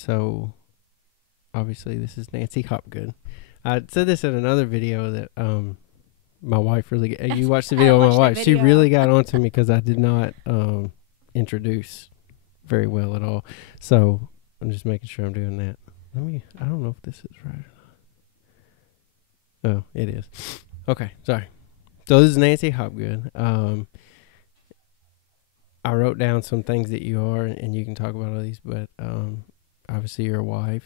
So obviously this is Nancy Hopgood. I said this in another video that my wife really you watched the video of my wife. She really got onto me because I did not introduce very well at all. So I'm just making sure I'm doing that. I don't know if this is right or not. Oh, it is. Okay, sorry. So this is Nancy Hopgood. I wrote down some things that you are, and you can talk about all these, but obviously you're a wife,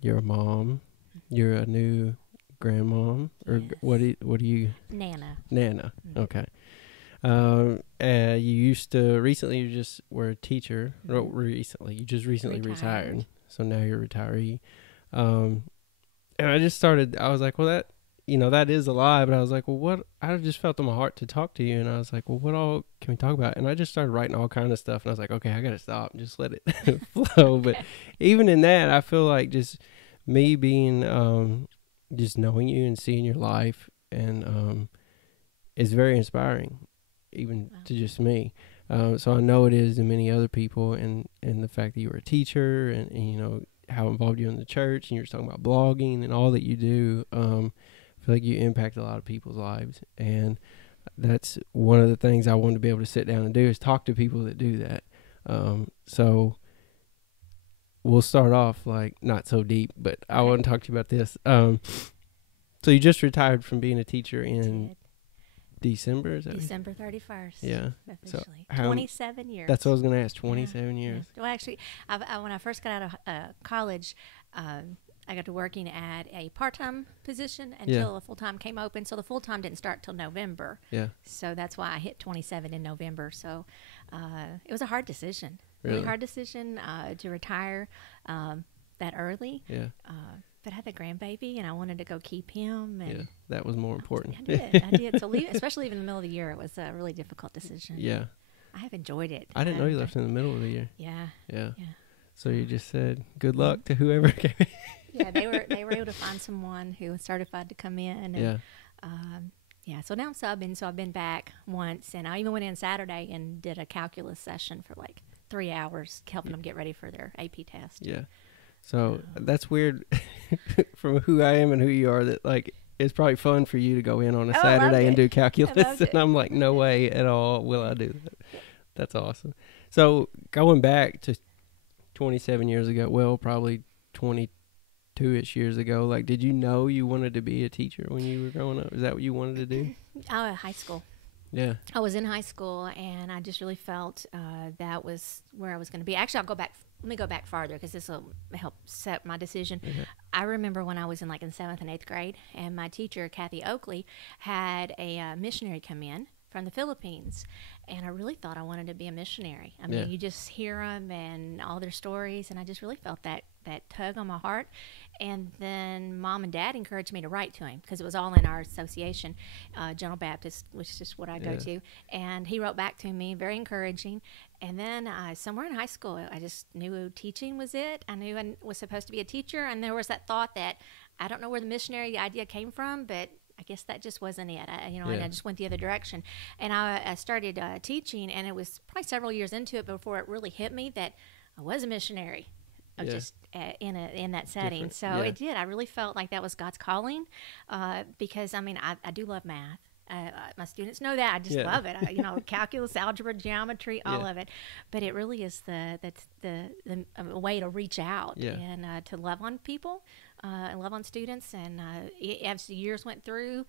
you're a mom, you're a new grandmom, or yes. What do you? Nana. Nana. Okay. You used to recently. You just were a teacher. Recently, you just recently retired. So now you're a retiree. And I just started. I was like, well, that is a lie. But I was like, well, what? I just felt in my heart to talk to you, and I was like, well, what all can we talk about? And I just started writing all kind of stuff, and I was like, okay, I gotta stop and just let it flow. But even in that, I feel like just me being just knowing you and seeing your life and is very inspiring, even to just me. So I know it is to many other people, and the fact that you were a teacher and you know how involved you in the church, and you're talking about blogging and all that you do. I feel like you impact a lot of people's lives, and that's one of the things I wanted to be able to sit down and do is talk to people that do that. So we'll start off like not so deep, but I want to talk to you about this. So you just retired from being a teacher in December, is that December 31st. Yeah. Officially. So 27 years. That's what I was going to ask, 27 years. Yeah. Well, actually, when I first got out of college, I got to working at a part-time position until a full-time came open. So the full-time didn't start till November. Yeah. So that's why I hit 27 in November. So it was a hard decision. Really hard decision to retire that early. Yeah. But I had the grandbaby, and I wanted to go keep him. And yeah, that was more important. I did. So especially even in the middle of the year, it was a really difficult decision. Yeah. I have enjoyed it. I didn't know you left in the middle of the year. Yeah. Yeah. Yeah. So you just said good luck to whoever came in. Yeah, they were able to find someone who was certified to come in. And, yeah. So now I'm subbing. So I've been back once, and I even went in Saturday and did a calculus session for like 3 hours, helping them get ready for their AP test. Yeah. So that's weird from who I am and who you are, that like it's probably fun for you to go in on a Saturday and do calculus. And I'm like, no way at all will I do that. That's awesome. So going back to 27 years ago, well, probably 22-ish years ago, like, did you know you wanted to be a teacher when you were growing up? Is that what you wanted to do? High school. Yeah. I was in high school, and I just really felt that was where I was going to be. Actually, let me go back farther because this will help set my decision. Mm-hmm. I remember when I was in 7th and 8th grade, and my teacher, Kathy Oakley, had a missionary come in from the Philippines, and I really thought I wanted to be a missionary. I mean, you just hear them and all their stories, and I just really felt that tug on my heart. And then Mom and Dad encouraged me to write to him because it was all in our association, General Baptist, which is just what I go to. And he wrote back to me, very encouraging. And then somewhere in high school, I just knew teaching was it. I knew I was supposed to be a teacher, and there was that thought that I don't know where the missionary idea came from, but I guess that just wasn't it. And I just went the other direction. And I started teaching, and it was probably several years into it before it really hit me that I was a missionary. Just in that setting. Different. So it did. I really felt like that was God's calling because, I mean, I do love math. My students know that. I just love it. Calculus, algebra, geometry, all of it. But it really is the way to reach out and to love on people and love on students. And as the years went through,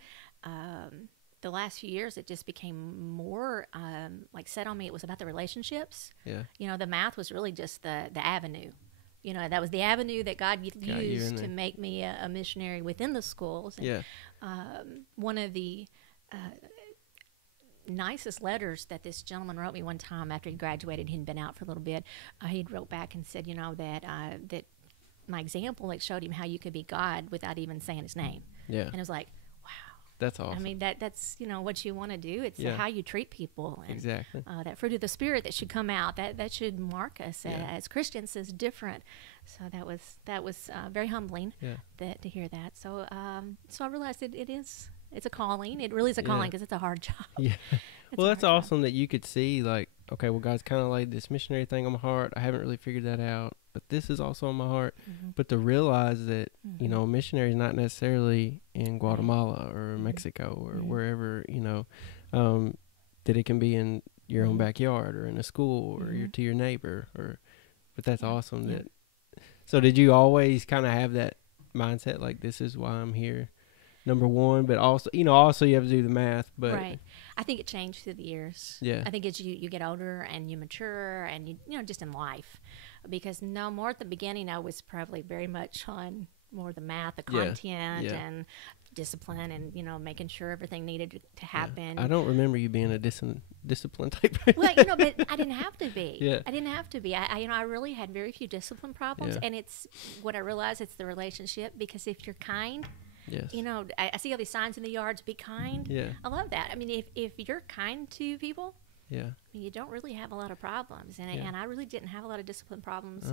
the last few years, it just became more set on me. It was about the relationships. Yeah. The math was really just the avenue. That was the avenue that God used to make me a missionary within the schools. And, one of the nicest letters that this gentleman wrote me one time after he graduated, he'd been out for a little bit, he wrote back and said, that my example showed him how you could be God without even saying his name. Yeah. And it was like, wow. That's awesome. I mean, that's what you want to do. It's how you treat people. And, exactly. That fruit of the Spirit that should come out, that should mark us as Christians as different. So that was very humbling to hear that. So I realized it's a calling. It really is a calling because it's a hard job. Yeah. Well, that's awesome that you could see okay, well, God's kind of laid this missionary thing on my heart. I haven't really figured that out. but this is also on my heart. But to realize that, you know, a missionary is not necessarily in Guatemala or Mexico or wherever, you know, that it can be in your own backyard or in a school or to your neighbor, but that's awesome. That. So did you always kind of have that mindset, like, this is why I'm here, number one, but also, you know, also you have to do the math, but. Right. I think it changed through the years. Yeah. I think as you get older and you mature and you know, just in life, because more at the beginning, I was probably very much on more the math, the content and discipline and, you know, making sure everything needed to happen. I don't remember you being a discipline type. Well, you know, but I didn't have to be. Yeah. I didn't have to be. You know, I really had very few discipline problems. And it's what I realized, it's the relationship, because if you're kind, you know, I see all these signs in the yards, be kind. Yeah. I love that. I mean, if you're kind to people, yeah, you don't really have a lot of problems. And I really didn't have a lot of discipline problems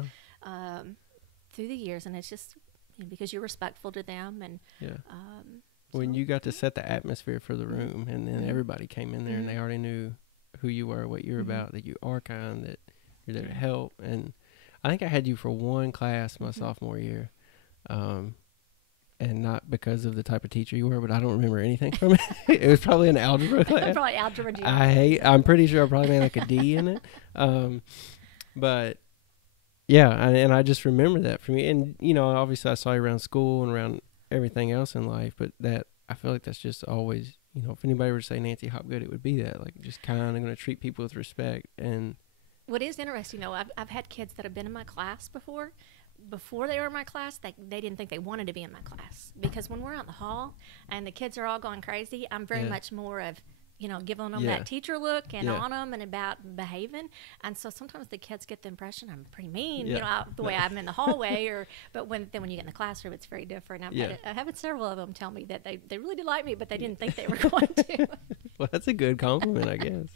through the years. And it's just, you know, because you're respectful to them. And when you got to set the atmosphere for the room, and then everybody came in there and they already knew who you were, what you're about, that you are kind, that you're there to help. And I think I had you for one class my sophomore year. And not because of the type of teacher you were, but I don't remember anything from it. It was probably an algebra class. Probably algebra. I'm pretty sure I probably made like a D in it. But yeah, and I just remember that for me. And, you know, obviously I saw you around school and around everything else in life, but that, I feel like that's just always, you know, if anybody were to say Nancy Hobgood, it would be that, like, just kind of going to treat people with respect. And what is interesting, though, I've had kids that have been in my class before they were in my class, they didn't think they wanted to be in my class. Because when we're out in the hall and the kids are all going crazy, I'm very much more of, you know, giving them that teacher look and on them and about behaving. And so sometimes the kids get the impression I'm pretty mean, you know, the way I'm in the hallway. But when you get in the classroom, it's very different. I've had several of them tell me that they really did like me, but they didn't think they were going to. Well, that's a good compliment, I guess.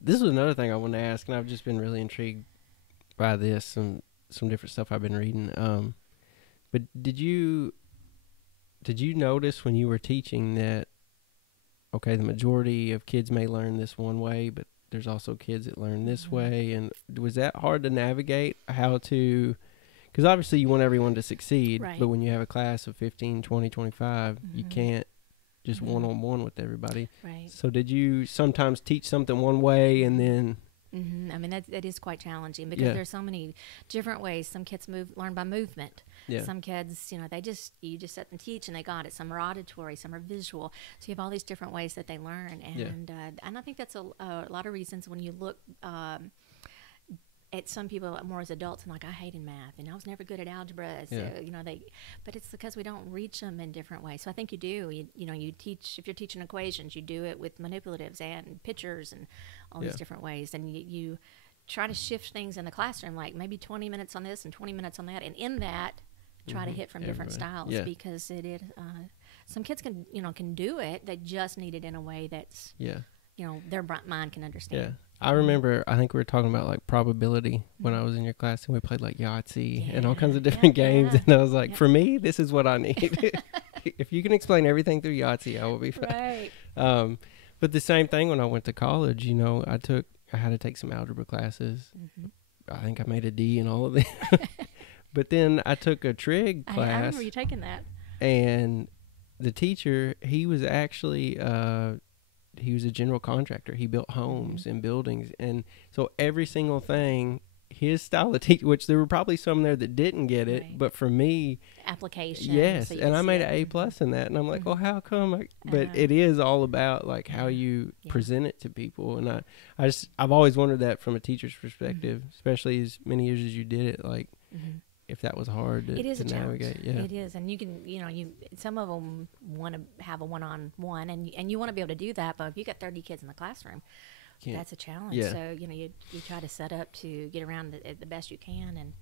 This was another thing I wanted to ask, and I've just been really intrigued by this, some different stuff I've been reading. But did you notice when you were teaching that, okay, the majority of kids may learn this one way, but there's also kids that learn this way? And was that hard to navigate, how to, because obviously you want everyone to succeed, but when you have a class of 15, 20, 25, you can't just one-on-one with everybody. Right. So did you sometimes teach something one way and then... I mean, that is quite challenging, because there's so many different ways. Some kids learn by movement. Some kids, you know, you just set them teach and they got it. Some are auditory, some are visual. So you have all these different ways that they learn. And I think that's a lot of reasons when you look at some people more as adults, and like, I hated math and I was never good at algebra. So, you know, but it's because we don't reach them in different ways. So I think you do, you know, you teach, if you're teaching equations, you do it with manipulatives and pictures and all these different ways. And you try to shift things in the classroom, like maybe 20 minutes on this and 20 minutes on that. And in that, try to hit from different styles, because some kids can do it. They just need it in a way that's, you know, their mind can understand. Yeah. I remember, I think we were talking about like probability when I was in your class, and we played like Yahtzee and all kinds of different games. And I was like, for me, this is what I need. If you can explain everything through Yahtzee, I will be fine. Right. But the same thing when I went to college, you know, I had to take some algebra classes. I think I made a D in all of them. But then I took a trig class. I remember you taking that. And the teacher, he was actually... he was a general contractor. He built homes and buildings. And so every single thing, his style of teaching, which there were probably some there that didn't get it, but for me... Application. Yes, so and I made an A+ in that. And I'm like, well, how come? But it is all about, like, how you present it to people. And I've always wondered that from a teacher's perspective, especially as many years as you did it, like... if that was hard to, it is to navigate. Yeah, it is. And you can, you know, some of them want to have a one-on-one, and you want to be able to do that, but if you got 30 kids in the classroom, that's a challenge. Yeah. So, you know, you try to set up to get around the best you can, and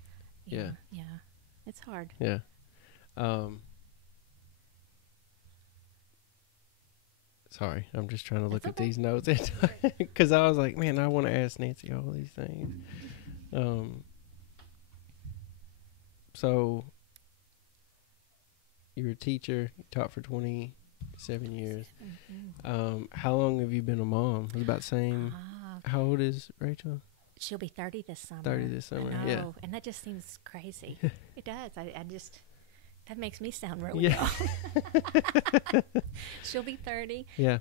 yeah, it's hard. Yeah. Sorry, I'm just trying to look at these notes because I was like, man, I want to ask Nancy all these things. So, you're a teacher, you taught for 27 years. How long have you been a mom? I was about saying, how old is Rachel? She'll be 30 this summer. 30 this summer, I know, yeah. and that just seems crazy. It does. I just, that makes me sound really young. She'll be 30. Yeah.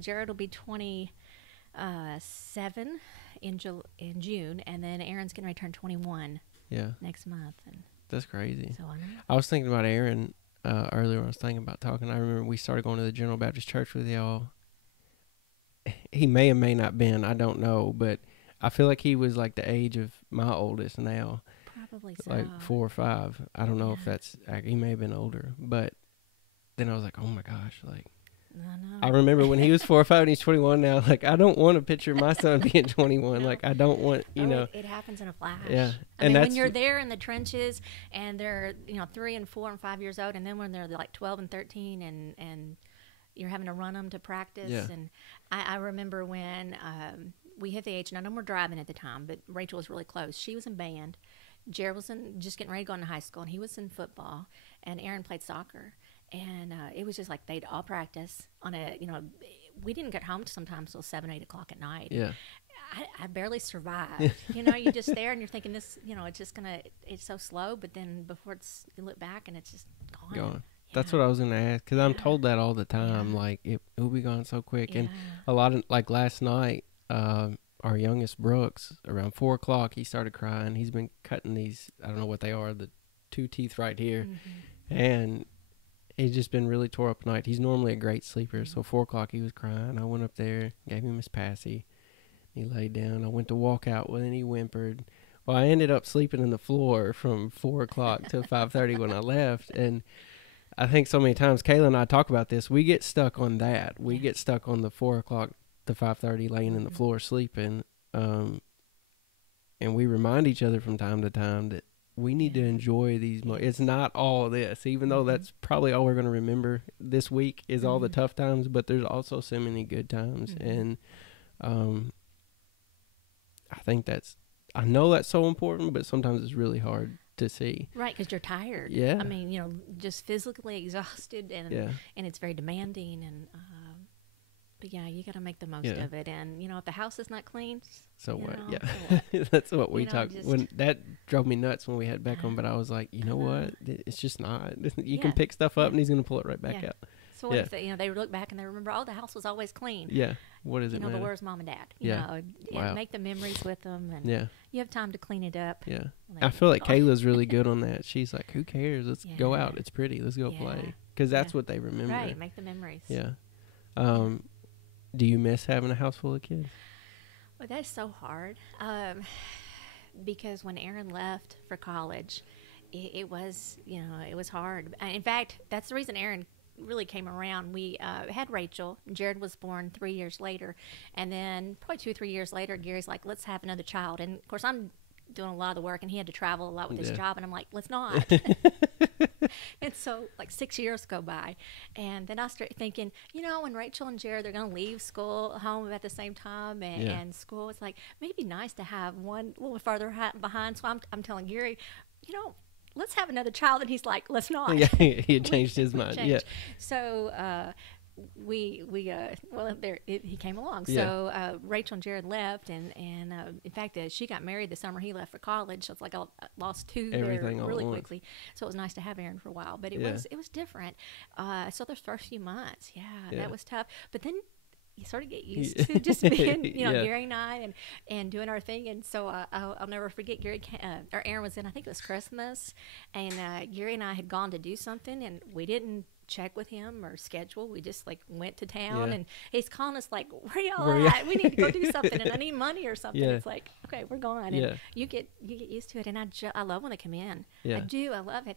Jared will be 27 in June, and then Aaron's going to return 21 next month. And that's crazy. so I know. I was thinking about Aaron earlier when I was thinking about talking. I remember we started going to the General Baptist Church with y'all. He may or may not been, I don't know, but I feel like he was like the age of my oldest now. Probably so. Like 4 or 5. I don't know if that's, he may have been older, but then I was like, oh my gosh, like, I remember when he was 4 or 5 and he's 21 now. Like, I don't want to picture my son being 21. No. Like, I don't want, you know. It happens in a flash. Yeah. I mean, when you're there in the trenches and they're, 3 and 4 and 5 years old, and then when they're like 12 and 13 and you're having to run them to practice. Yeah. And I remember when we hit the age, none of them were driving at the time, but Rachel was really close. She was in band. Jared was just getting ready to go into high school, and he was in football, and Aaron played soccer. And it was just like they'd all practice on we didn't get home sometimes till 7, 8 o'clock at night. Yeah. I barely survived. You're just there and you're thinking this, it's just it's so slow, but then before you look back and it's just gone. Yeah. That's what I was going to ask, because I'm told that all the time. Yeah. Like, it will be gone so quick. Yeah. And a lot of, like last night, our youngest Brooks, around 4 o'clock, he started crying. He's been cutting these, I don't know what they are, the 2 teeth right here. Mm-hmm. And he's just been really tore up at night. He's normally a great sleeper. Mm-hmm. So 4 o'clock he was crying. I went up there, gave him his passy. He laid down. I went to walk out with him. He whimpered. Well, I ended up sleeping in the floor from 4 o'clock to 5:30 when I left. And I think so many times, Kayla and I talk about this, we get stuck on that. We get stuck on the 4 o'clock to 5:30 laying in the floor sleeping. And we remind each other from time to time that we need to enjoy these it's not all this, even though that's probably all we're going to remember this week is all the tough times, but there's also so many good times. And I think I know that's so important, but sometimes it's really hard to see. Right, because you're tired. Yeah. I mean, just physically exhausted, and it's very demanding, and but yeah, you got to make the most of it. And if the house is not clean, so what? So what? That's what we talk. When that drove me nuts when we had Beckham, but I was like, you know what? It's just not. You can pick stuff up, and he's gonna pull it right back out. So what if they look back and they remember, the house was always clean. Yeah. What is it? But where's mom and dad? And make the memories with them, and you have time to clean it up. Yeah. I feel like Kayla's really good on that. She's like, who cares? Let's go out. It's pretty. Let's go play. Because that's what they remember. Right. Make the memories. Yeah. Do you miss having a house full of kids? Well, that's so hard. Because when Aaron left for college, it was, it was hard. In fact, that's the reason Aaron really came around. We had Rachel. Jared was born 3 years later. And then probably 2 or 3 years later, Gary's like, let's have another child. And, of course, I'm doing a lot of the work, and he had to travel a lot with his job. And I'm like, let's not. And so, 6 years go by. And then I start thinking, when Rachel and Jared, they're going to leave school, home at the same time, and school, it's like, maybe nice to have one a little farther behind. So I'm telling Gary, let's have another child. And he's like, let's not. Yeah, he had changed his mind. Yeah. So he came along. So Rachel and Jared left, and in fact, she got married the summer he left for college. So it's like I lost 2 Everything there really quickly. So it was nice to have Aaron for a while, but it was different. So those first few months, that was tough. But then you sort of get used to just being, Gary and I and doing our thing. And so I'll never forget Aaron was in, I think it was Christmas, and Gary and I had gone to do something, and we didn't check with him or schedule. We just went to town, and he's calling us like, where y'all at? We need to go do something, and I need money or something. It's like, okay, we're gone. And you get used to it. And I love when they come in. I do. I love it.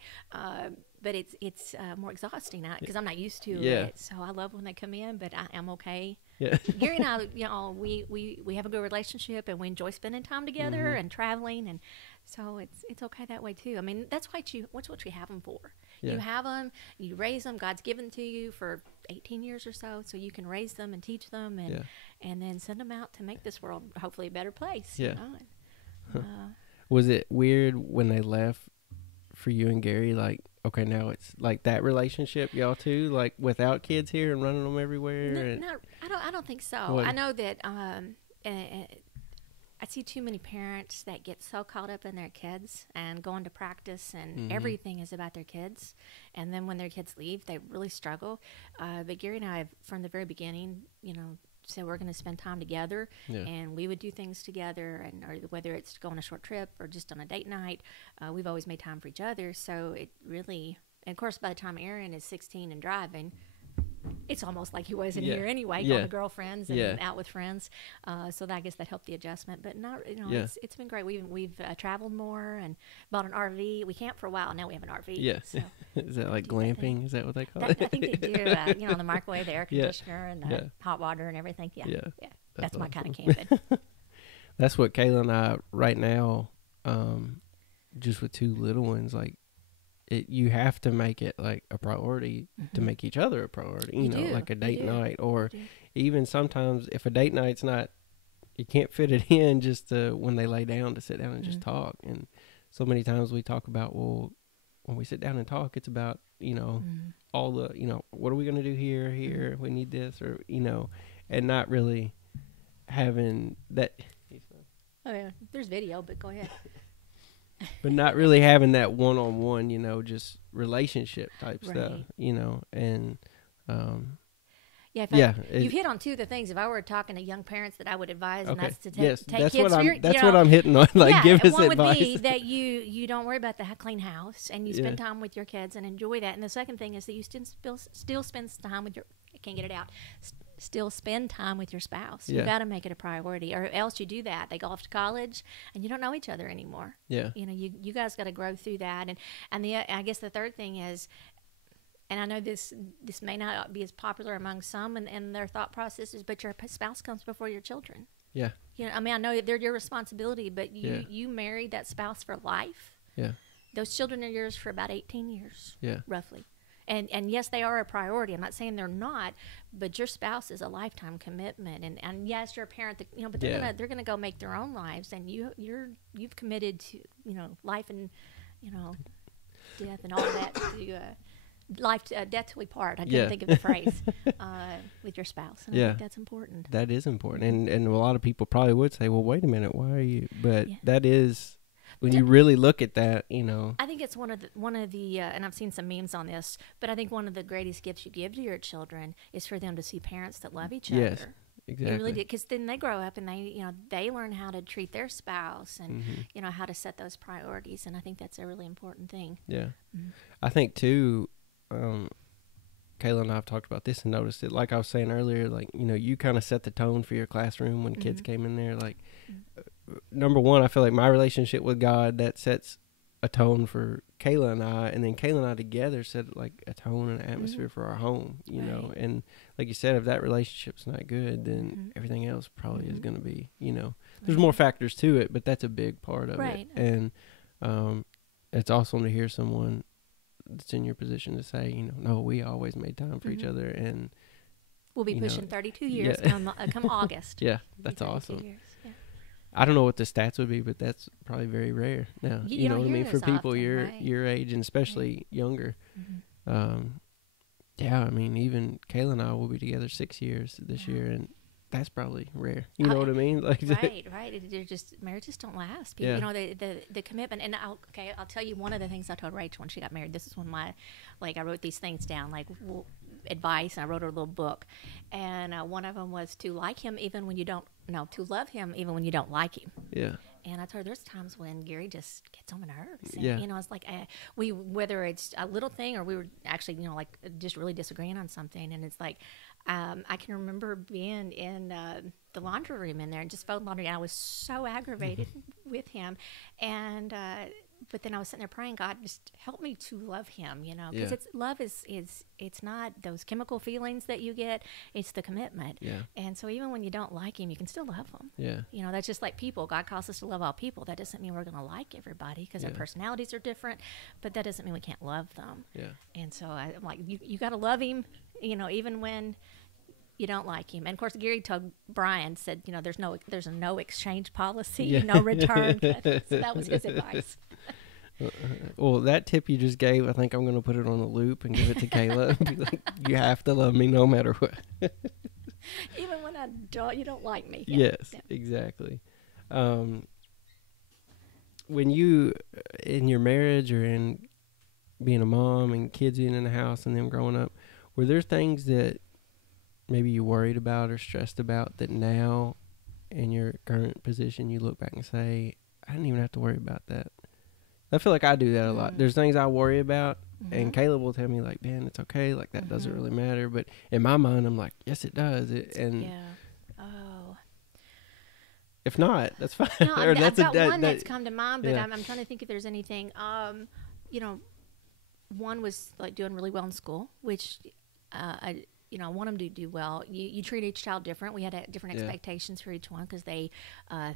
But it's more exhausting because I'm not used to it. So I love when they come in, but I'm okay. Yeah. Gary and I, we have a good relationship, and we enjoy spending time together and traveling, and so it's okay that way too. I mean, that's what you have them for. You have them, you raise them. God's given to you for 18 years or so you can raise them and teach them, and then send them out to make this world hopefully a better place. Yeah. Was it weird when they left for you and Gary? Like, okay, now it's like that relationship, y'all too, like without kids here and running them everywhere. No, I don't think so. What? I know that I see too many parents that get so caught up in their kids and going to practice, and everything is about their kids. And then when their kids leave, they really struggle. But Gary and I, from the very beginning, said we're going to spend time together, and we would do things together, and or whether it's go on a short trip or just on a date night, we've always made time for each other. So it really, and of course, by the time Aaron is 16 and driving, it's almost like he wasn't here anyway, going to girlfriends and out with friends. So I guess that helped the adjustment. But not, it's been great. We've traveled more and bought an RV. We camped for a while. Now we have an RV. Yeah. So is that like glamping? Is that what they call it? I think they do. The microwave, the air conditioner, and the hot water and everything. Yeah. That's my kind of camping. That's what Kayla and I right now, just with 2 little ones, like, you have to make it like a priority to make each other a priority, like a date night, or even sometimes if a date night's not, you can't fit it in just when they lay down to sit down and just talk. And so many times we talk about, well, when we sit down and talk, it's about, all the, what are we going to do here, we need this, or, and not really having that. Oh yeah, there's video, but go ahead. But not really having that one-on-one, just relationship type stuff, and you've hit on 2 of the things. If I were talking to young parents that I would advise, and that's to take that's kids. What I'm hitting on. Like, give us one advice. would be that you don't worry about the clean house, and you spend time with your kids and enjoy that. And the second thing is that you still spend time with your. I can't get it out. Still spend time with your spouse. You got to make it a priority, or else you do that. They go off to college, and you don't know each other anymore. Yeah. You guys got to grow through that, and I guess the third thing is, and I know this may not be as popular among some and their thought processes, but your spouse comes before your children. Yeah. I know they're your responsibility, but you married that spouse for life. Yeah. Those children are yours for about 18 years. Yeah. Roughly. And yes, they are a priority. I'm not saying they're not, but your spouse is a lifetime commitment. And yes, you're a parent, but they're gonna go make their own lives, and you've committed to life and death and all that to death till we part. I couldn't think of the phrase with your spouse. And I think that's important. That is important, and a lot of people probably would say, well, wait a minute, why are you? But that is. When you really look at that, I think it's one of the and I've seen some memes on this, but I think one of the greatest gifts you give to your children is for them to see parents that love each other. Yes, exactly. It really did, because then they grow up and they learn how to treat their spouse and how to set those priorities, and I think that's a really important thing. Yeah, I think too. Kayla and I have talked about this and noticed it. Like I was saying earlier, like you kind of set the tone for your classroom when kids came in there. Like. Number one, I feel like my relationship with God, that sets a tone for Kayla and I, and then Kayla and I together set like a tone and an atmosphere for our home, know. And like you said, if that relationship's not good, then everything else probably is going to be, there's more factors to it, but that's a big part of it. And it's awesome to hear someone that's in your position to say, no, we always made time for each other, and we'll be pushing 32 years come August. Yeah, that's awesome. Years. Yeah. I don't know what the stats would be, but that's probably very rare now. You know what I mean? For people your age, and especially younger. I mean, even Kayla and I will be together 6 years this year, and that's probably rare. You know what I mean? Like right. They're just marriages don't last. People, the commitment. And I'll tell you one of the things I told Rachel when she got married. This is when I wrote these things down, advice, and I wrote her a little book. And one of them was to like him even when you don't. No, to love him even when you don't like him. Yeah. And I told her there's times when Gary just gets on my nerves. And, it's like whether it's a little thing or we were actually, just really disagreeing on something. And it's like, I can remember being in the laundry room in there and just folding laundry. And I was so aggravated with him. And but then I was sitting there praying, God, just help me to love him, because love is it's not those chemical feelings that you get, it's the commitment. Yeah. And so even when you don't like him, you can still love him. Yeah. That's just like people. God calls us to love all people. That doesn't mean we're going to like everybody, because their personalities are different, but that doesn't mean we can't love them. Yeah. And so I'm like, you got to love him, even when you don't like him. And of course, Gary told Brian, said, there's a no exchange policy, no return. So that was his advice. Well, that tip you just gave, I think I'm going to put it on a loop and give it to Kayla and be like, you have to love me no matter what. Even when you don't like me. Yes, exactly. When you, in your marriage or in being a mom and kids being in the house and them growing up, were there things that maybe you worried about or stressed about that now in your current position you look back and say, I didn't even have to worry about that? I feel like I do that a lot. There's things I worry about, and Caleb will tell me, like, man, it's okay. Like, that doesn't really matter. But in my mind, I'm like, yes, it does. If not, that's fine. No, I've got one that's come to mind, but I'm trying to think if there's anything. One was like doing really well in school, which I want them to do well. You treat each child different. We had different expectations for each one because they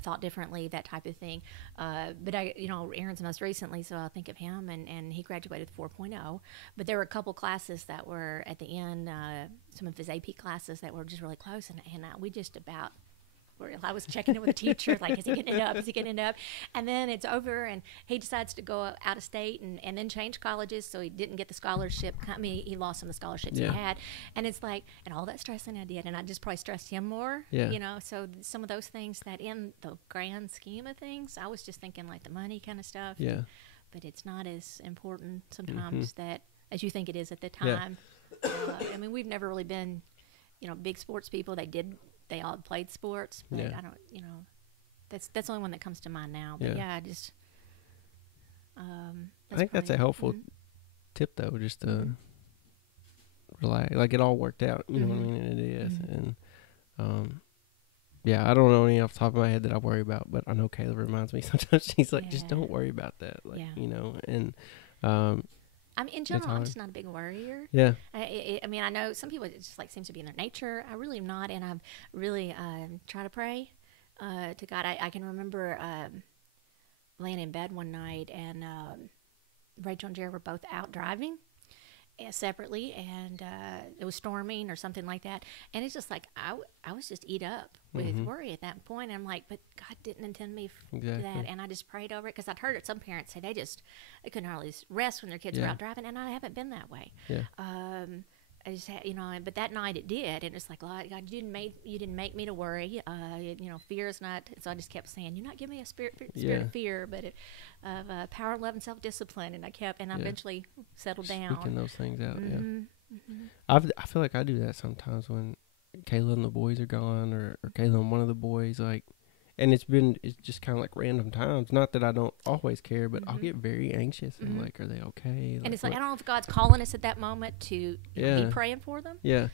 thought differently, that type of thing. But Aaron's most recently, so I'll think of him, and he graduated with 4.0. But there were a couple classes that were at the end, some of his AP classes that were just really close, and we just about. I was checking in with the teacher, like, is he getting it up? Is he getting it up? And then it's over, and he decides to go out of state and then change colleges, so he didn't get the scholarship. He lost some of the scholarships he had. And it's like, and all that stressing I did, and I just probably stressed him more, So some of those things that in the grand scheme of things, I was just thinking like the money kind of stuff. Yeah. But it's not as important sometimes that as you think it is at the time. I mean, we've never really been, big sports people. They all played sports, but I don't, that's the only one that comes to mind now. But I just, I think that's a helpful tip, though, just to relax. Like, it all worked out, you know what I mean? And it is. And, I don't know any off the top of my head that I worry about, but I know Kayla reminds me sometimes. She's like, just don't worry about that. Like, and, I mean, in general, I'm just not a big worrier. Yeah. I mean, I know some people, it just like seems to be in their nature. I really am not, and I really try to pray to God. I can remember laying in bed one night, and Rachel and Jared were both out driving separately, and it was storming or something like that. And it's just like I was just eat up with worry at that point. And I'm like, but God didn't intend me for that. And I just prayed over it because I'd heard some parents say they couldn't hardly rest when their kids were out driving, and I haven't been that way. I just had, but that night it did, and it's like, God, you didn't make me to worry. Fear is not. So I just kept saying, "You're not giving me a spirit of fear, but of power, love, and self-discipline." And I eventually settled down. Speaking those things out, I feel like I do that sometimes when Kayla and the boys are gone, or Kayla and one of the boys, like. And it's just kind of like random times. Not that I don't always care, but I'll get very anxious. And like, are they okay? And it's like, I don't know if God's calling us at that moment to be praying for them. Yeah.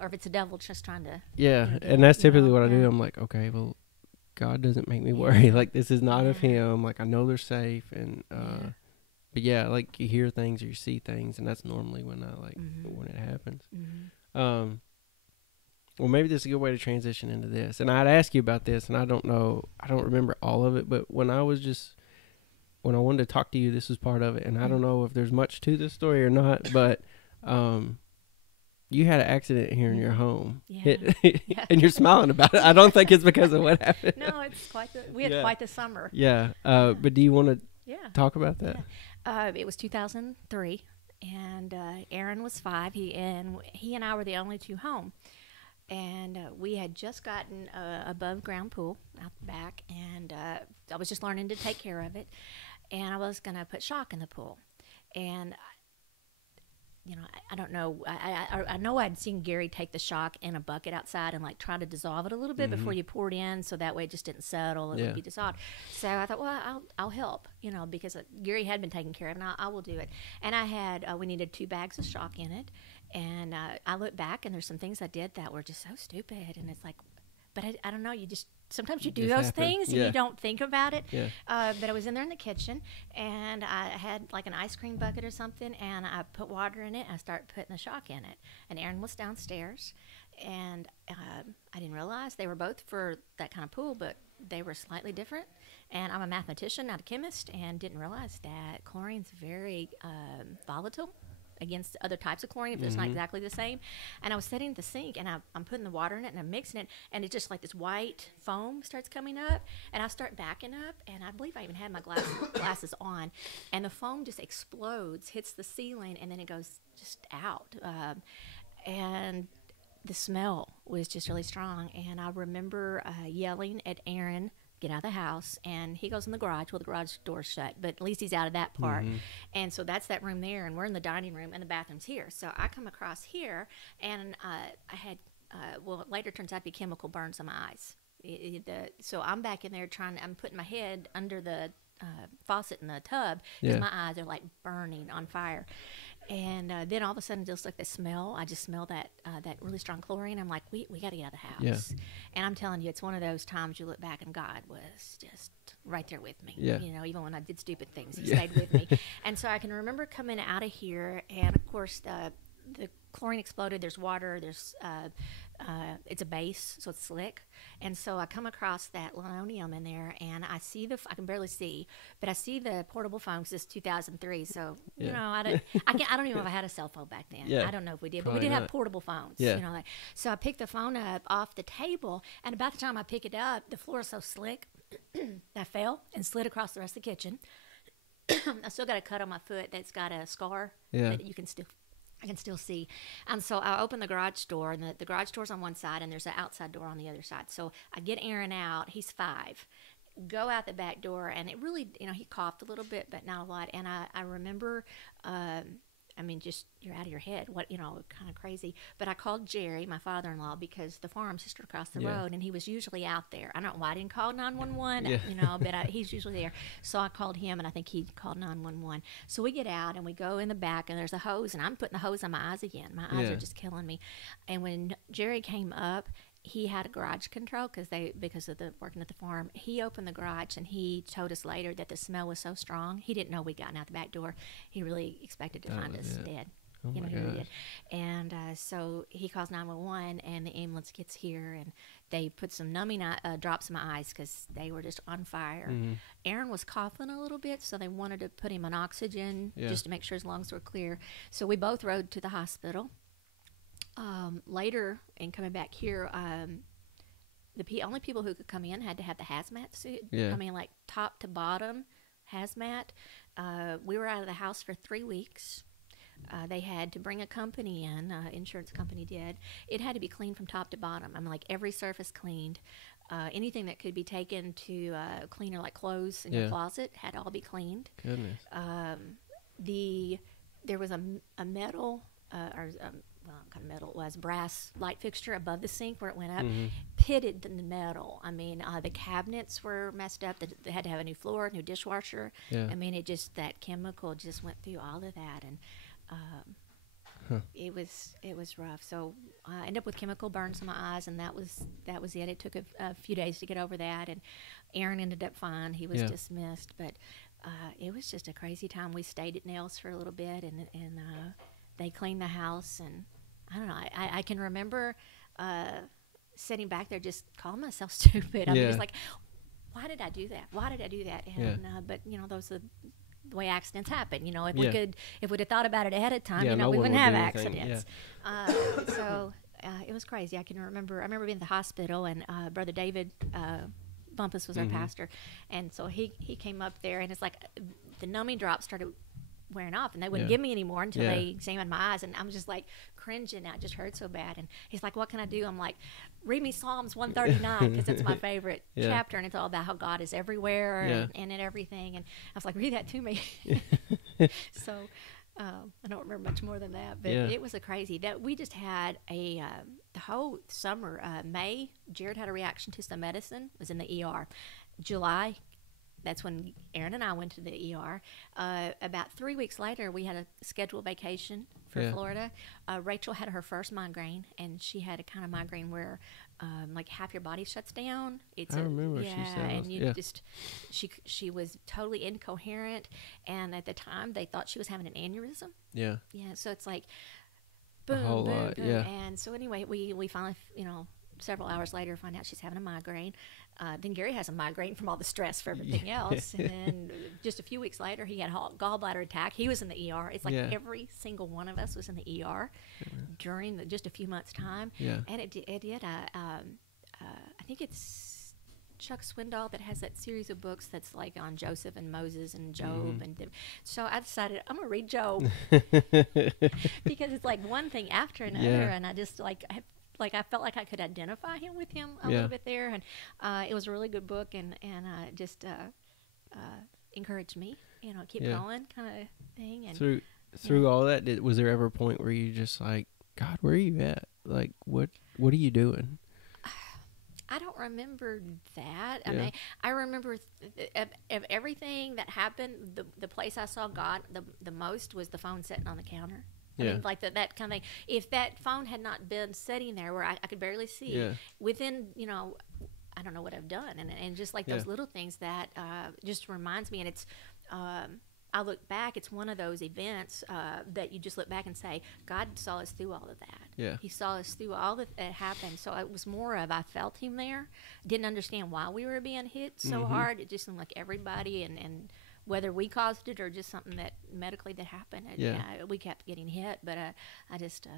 Or if it's the devil just trying to. Yeah. And that's typically what I do. I'm like, okay, well, God doesn't make me worry. Like, this is not of him. Like, I know they're safe. And, but like you hear things or you see things. And that's normally when when it happens. Well, maybe this is a good way to transition into this. And I'd ask you about this, and I don't remember all of it, but when I wanted to talk to you, this was part of it. And I don't know if there's much to this story or not, but you had an accident here in your home. Yeah. And you're smiling about it. I don't think it's because of what happened. No, we had quite the summer. Yeah. But do you want to talk about that? Yeah. It was 2003, and Aaron was 5. He and I were the only two home. And we had just gotten a above ground pool out the back, and I was just learning to take care of it. And I was going to put shock in the pool. And, I don't know. I know I'd seen Gary take the shock in a bucket outside and like try to dissolve it a little bit before you poured in, so that way it just didn't settle and it would be dissolved. So I thought, well, I'll help, because Gary had been taking care of it, and I will do it. And I had, we needed 2 bags of shock in it. And I look back, and there's some things I did that were just so stupid. And it's like, but I don't know. Sometimes you do those things and you don't think about it. Yeah. But I was in there in the kitchen, and I had like an ice cream bucket or something, and I put water in it, and I started putting the shock in it. And Aaron was downstairs, and I didn't realize they were both for that kind of pool, but they were slightly different. And I'm a mathematician, not a chemist, and didn't realize that chlorine's very volatile against other types of chlorine if it's not exactly the same. And I was setting the sink, and I'm putting the water in it, and I'm mixing it, and it's just like this white foam starts coming up, and I start backing up, and I believe I even had my glasses on, and the foam just explodes, hits the ceiling, and then it goes just out. And the smell was just really strong, and I remember yelling at Aaron, get out of the house, and he goes in the garage. Well, the garage door's shut, but at least he's out of that part. And so that's that room there, and we're in the dining room, and the bathroom's here. So I come across here, and I had, well, it later turns out to be chemical burns on my eyes. So I'm back in there I'm putting my head under the faucet in the tub because my eyes are like burning on fire. And then all of a sudden, just like the smell, I just smell that really strong chlorine. I'm like, we got to get out of the house. Yeah. And I'm telling you, it's one of those times you look back and God was just right there with me. Yeah. You know, even when I did stupid things, he stayed with me. And so I can remember coming out of here, and of course the chlorine exploded. There's water. There's it's a base, so it's slick. And so I come across that linoleum in there, and I see I can barely see, but I see the portable phone because it's 2003. So you know, I don't even know if I had a cell phone back then. Yeah. I don't know if we did, but we did have portable phones. Yeah. You know, so I picked the phone up off the table, and about the time I pick it up, the floor is so slick, I fell and slid across the rest of the kitchen. I still got a cut on my foot that's got a scar that I can still see. And so I open the garage door, and the garage door's on one side, and there's an outside door on the other side. So I get Aaron out. He's 5. Go out the back door, and it really, you know, he coughed a little bit, but not a lot. And I remember, I mean, just you're out of your head. What, you know, kind of crazy. But I called Jerry, my father-in-law, because the farm's just across the road, and he was usually out there. I don't know why I didn't call 911, you know, but he's usually there. So I called him, and I think he called 911. So we get out, and we go in the back, and there's a hose, and I'm putting the hose on my eyes again. My eyes are just killing me. And when Jerry came up, he had a garage control because of the working at the farm. He opened the garage, and he told us later that the smell was so strong. He didn't know we'd gotten out the back door. He really expected to find us dead. Oh, you know, my he gosh. did. And so he calls 911, and the ambulance gets here, and they put some numbing drops in my eyes because they were just on fire. Aaron was coughing a little bit, so they wanted to put him on oxygen just to make sure his lungs were clear. So we both rode to the hospital. Later, in coming back here, the only people who could come in had to have the hazmat suit. I mean, like top to bottom hazmat. We were out of the house for 3 weeks. They had to bring a company in, insurance company did. It had to be cleaned from top to bottom. I mean, like every surface cleaned. Anything that could be taken to cleaner, like clothes in your closet, had to all be cleaned. Goodness. There was a metal, well, what kind of metal it was, brass light fixture above the sink where it went up, pitted the metal. I mean, the cabinets were messed up. They had to have a new floor, new dishwasher. I mean, that chemical just went through all of that, and it was rough. So I ended up with chemical burns in my eyes, and that was it. It took a few days to get over that, and Aaron ended up fine. He was dismissed, but it was just a crazy time. We stayed at Nels for a little bit, and they cleaned the house, and I don't know. I can remember sitting back there just calling myself stupid. I mean, just like, why did I do that? Why did I do that? And but you know, those are the way accidents happen. You know, if we'd have thought about it ahead of time, you know, we wouldn't have accidents. So it was crazy. I remember being at the hospital, and Brother David Bumpus was our pastor, and so he came up there, and it's like the numbing drops started wearing off, and they wouldn't give me anymore until they examined my eyes, and I'm just like cringing. I just hurt so bad, and he's like, "What can I do?" I'm like, "Read me Psalms 139 because it's my favorite chapter, and it's all about how God is everywhere and in everything." And I was like, "Read that to me." So I don't remember much more than that, but it was a crazy that we just had the whole summer. May, Jared had a reaction to some medicine, was in the ER. July, that's when Aaron and I went to the ER. About 3 weeks later, we had a scheduled vacation for Florida. Rachel had her first migraine, and she had a kind of migraine where like half your body shuts down. I remember she said and you just she was totally incoherent, and at the time they thought she was having an aneurysm. So it's like boom, boom, boom. And so anyway, we finally, you know, several hours later find out she's having a migraine. Then Gary has a migraine from all the stress for everything else. And then just a few weeks later, he had a gallbladder attack. He was in the ER. It's like every single one of us was in the ER during just a few months' time. And it did. I think it's Chuck Swindoll that has that series of books that's like on Joseph and Moses and Job. And so I decided I'm going to read Job because it's like one thing after another. And I just like like I felt like I could identify him with him a little bit there, and it was a really good book, and just encouraged me, keep going kind of thing. And through all that, was there ever a point where you just like, God, where are you at? Like, what are you doing? I don't remember that. I mean, I remember of everything that happened, the place I saw God the most was the phone sitting on the counter. I mean, like that kind of thing. If that phone had not been sitting there where I could barely see, within, I don't know what I've done. And just like those little things that just reminds me, and it's, I look back, it's one of those events that you just look back and say, God saw us through all of that. Yeah. He saw us through all that happened. So it was more of, I felt him there. Didn't understand why we were being hit so hard. It just seemed like everybody, and whether we caused it or just something that medically that happened. We kept getting hit, but I just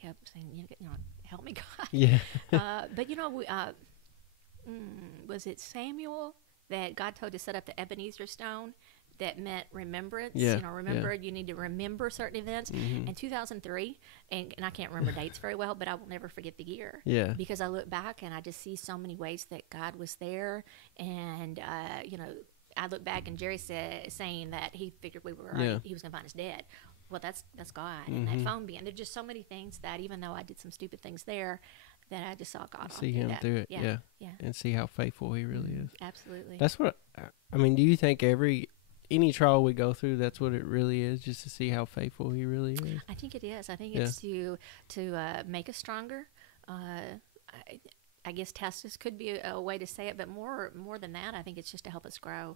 kept saying, help me, God. Yeah. But was it Samuel that God told to set up the Ebenezer stone? That meant remembrance. Remember, you need to remember certain events. In 2003, and I can't remember dates very well, but I will never forget the year. Yeah. Because I look back and I just see so many ways that God was there. And, I look back and Jerry saying that he figured he was going to find us dead. Well, that's God. And that phone being, there's just so many things that even though I did some stupid things there, that I just saw God see him through it. Yeah. And see how faithful he really is. Absolutely. That's what, I mean, do you think any trial we go through, that's what it really is, just to see how faithful he really is? I think it is. I think it's to make us stronger. I guess test us could be a way to say it, but more than that, I think it's just to help us grow.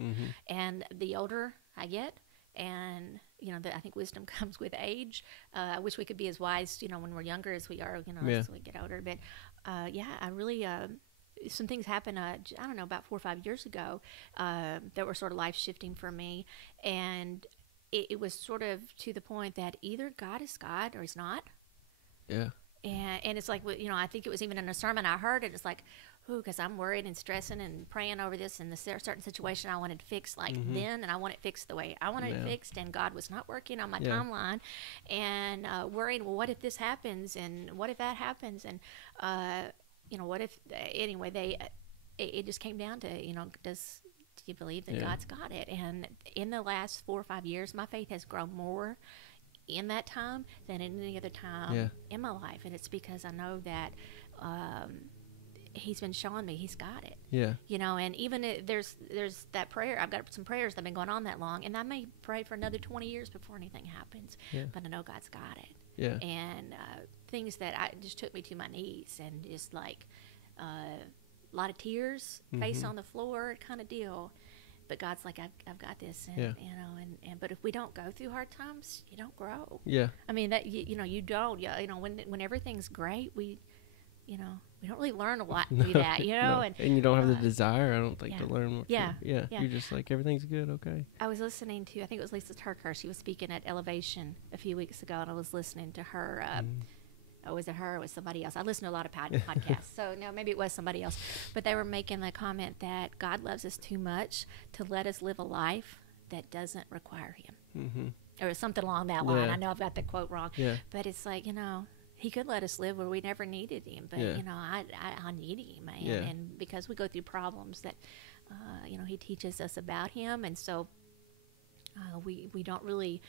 And the older I get, and I think wisdom comes with age. I wish we could be as wise, when we're younger as we are, as we get older. But I really. Some things happened, I don't know, about 4 or 5 years ago that were sort of life-shifting for me. And it was sort of to the point that either God is God or he's not. Yeah. And it's like, I think it was even in a sermon I heard, and it's like, because I'm worried and stressing and praying over this and the certain situation I wanted to fix then, and I want it fixed the way I wanted it fixed, and God was not working on my timeline, and worrying, well, what if this happens, and what if that happens, and what if, anyway, it just came down to, do you believe that God's got it? And in the last 4 or 5 years, my faith has grown more in that time than in any other time in my life. And it's because I know that he's been showing me he's got it. Yeah. And even there's that prayer. I've got some prayers that have been going on that long, and I may pray for another 20 years before anything happens. Yeah. But I know God's got it. Yeah. And things that just took me to my knees, and just like a lot of tears, face on the floor kind of deal. But God's like, I've got this, and but if we don't go through hard times, you don't grow. Yeah. I mean that you don't. When everything's great, we don't really learn a lot through that, No. And you don't have the desire, I don't think, to learn more. Yeah. You're just like, everything's good, okay. I was listening to, I think it was Lisa Turker. She was speaking at Elevation a few weeks ago, and I was listening to her. Was it her or was somebody else? I listen to a lot of podcasts, so no, maybe it was somebody else. But they were making the comment that God loves us too much to let us live a life that doesn't require him. Or something along that line. I know I've got the quote wrong. But it's like, he could let us live where we never needed him, but I need him, and because we go through problems that he teaches us about him, and so we don't really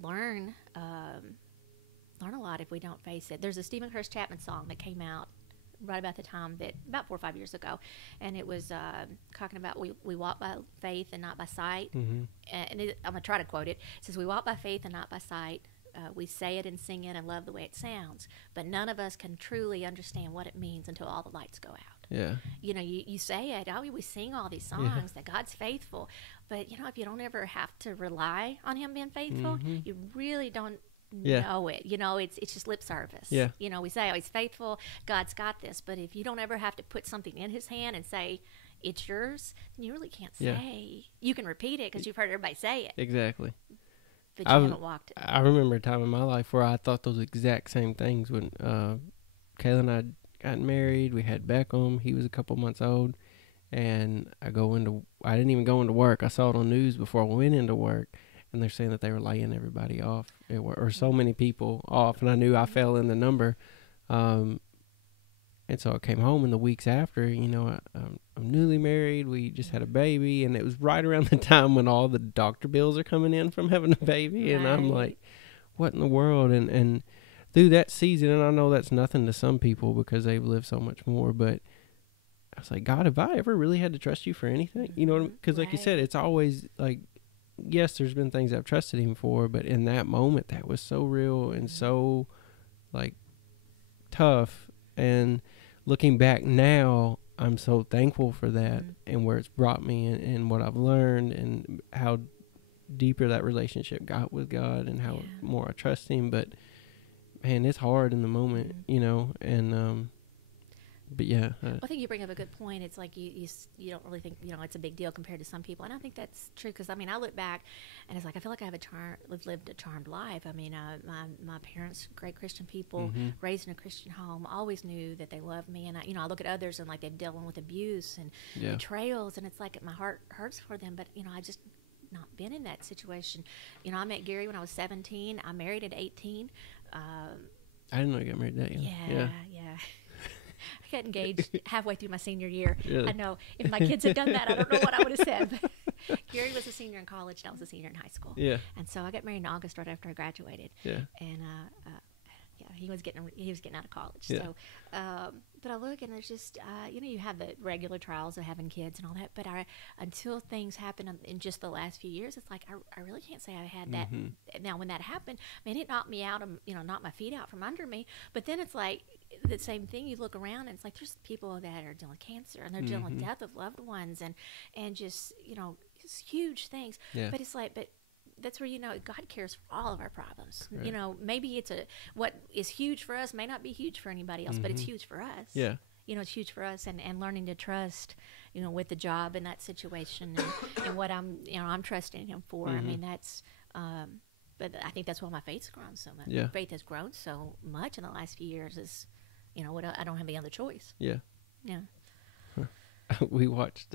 learn a lot if we don't face it. There's a Stephen Curtis Chapman song that came out right about the time about 4 or 5 years ago, and it was talking about we walk by faith and not by sight. And I'm gonna try to quote it. It says, we walk by faith and not by sight. We say it and sing it and love the way it sounds, but none of us can truly understand what it means until all the lights go out. Yeah. You say it. We sing all these songs that God's faithful, but if you don't ever have to rely on him being faithful, you really don't know it. It's just lip service. Yeah. We say, he's faithful, God's got this, but if you don't ever have to put something in his hand and say it's yours, then you really can't say. You can repeat it because you've heard everybody say it. Exactly. But you haven't walked it. I remember a time in my life where I thought those exact same things when Kayla and I got married. We had Beckham. He was a couple months old. And I didn't even go into work. I saw it on news before I went into work. And they're saying that they were laying everybody off, or so many people off. And I knew I fell in the number. And so I came home, and the weeks after, I'm newly married. We just had a baby, and it was right around the time when all the doctor bills are coming in from having a baby. And I'm like, what in the world? And through that season, and I know that's nothing to some people because they've lived so much more, but I was like, God, have I ever really had to trust you for anything? You know what I mean? Because like you said, it's always like, yes, there's been things I've trusted him for, but in that moment, that was so real and so like tough. And looking back now, I'm so thankful for that and where it's brought me and what I've learned and how deeper that relationship got with God and how more I trust him. But man, it's hard in the moment, and but yeah. I think you bring up a good point. It's like you don't really think, it's a big deal compared to some people. And I think that's true because, I mean, I look back and it's like I feel like I've lived a charmed life. I mean, my parents, great Christian people, raised in a Christian home, always knew that they loved me. And, I look at others and like they're dealing with abuse and betrayals. And it's like my heart hurts for them. But, I just not been in that situation. I met Gary when I was 17. I married at 18. I didn't know you got married that young. Yeah. I got engaged halfway through my senior year. Really? I know. If my kids had done that, I don't know what I would have said. But Gary was a senior in college, and I was a senior in high school. Yeah. And so I got married in August right after I graduated. Yeah. And he was getting out of college. Yeah. So, but I look and there's just you have the regular trials of having kids and all that. But until things happen in just the last few years, it's like I really can't say I had that. Now when that happened, man, it knocked me out, knocked my feet out from under me. But then it's like the same thing. You look around and it's like there's people that are dealing with cancer and they're dealing with death of loved ones and just just huge things. Yeah. But it's like that's where God cares for all of our problems. Right. Maybe what is huge for us may not be huge for anybody else, but it's huge for us. Yeah. It's huge for us, and learning to trust, with the job in that situation, and what I'm trusting Him for. I mean, that's. But I think that's why my faith's grown so much. Yeah. Faith has grown so much in the last few years. Is, what I don't have any other choice. Yeah. Yeah. We watched.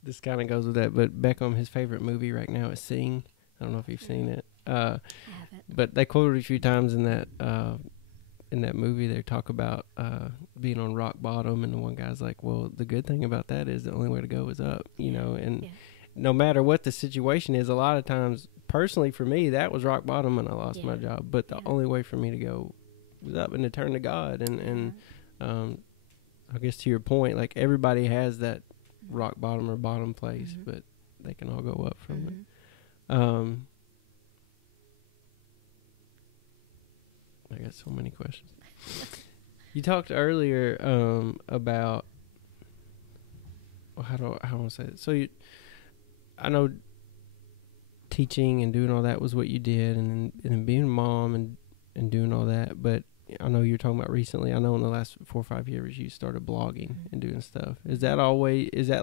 This kind of goes with that, but Beckham, his favorite movie right now is Sing. I don't know if you've seen it. I haven't. But they quoted a few times in that movie. They talk about being on rock bottom, and the one guy's like, "Well, the good thing about that is the only way to go is up." And no matter what the situation is, a lot of times, personally for me, that was rock bottom when I lost my job. But the only way for me to go was up and to turn to God. And I guess to your point, like everybody has that rock bottom or bottom place, but they can all go up from it. I got so many questions. You talked earlier about how do I want to say it? So I know teaching and doing all that was what you did, and then being a mom and doing all that, but I know you're talking about recently. I know in the last 4 or 5 years you started blogging and doing stuff. Is that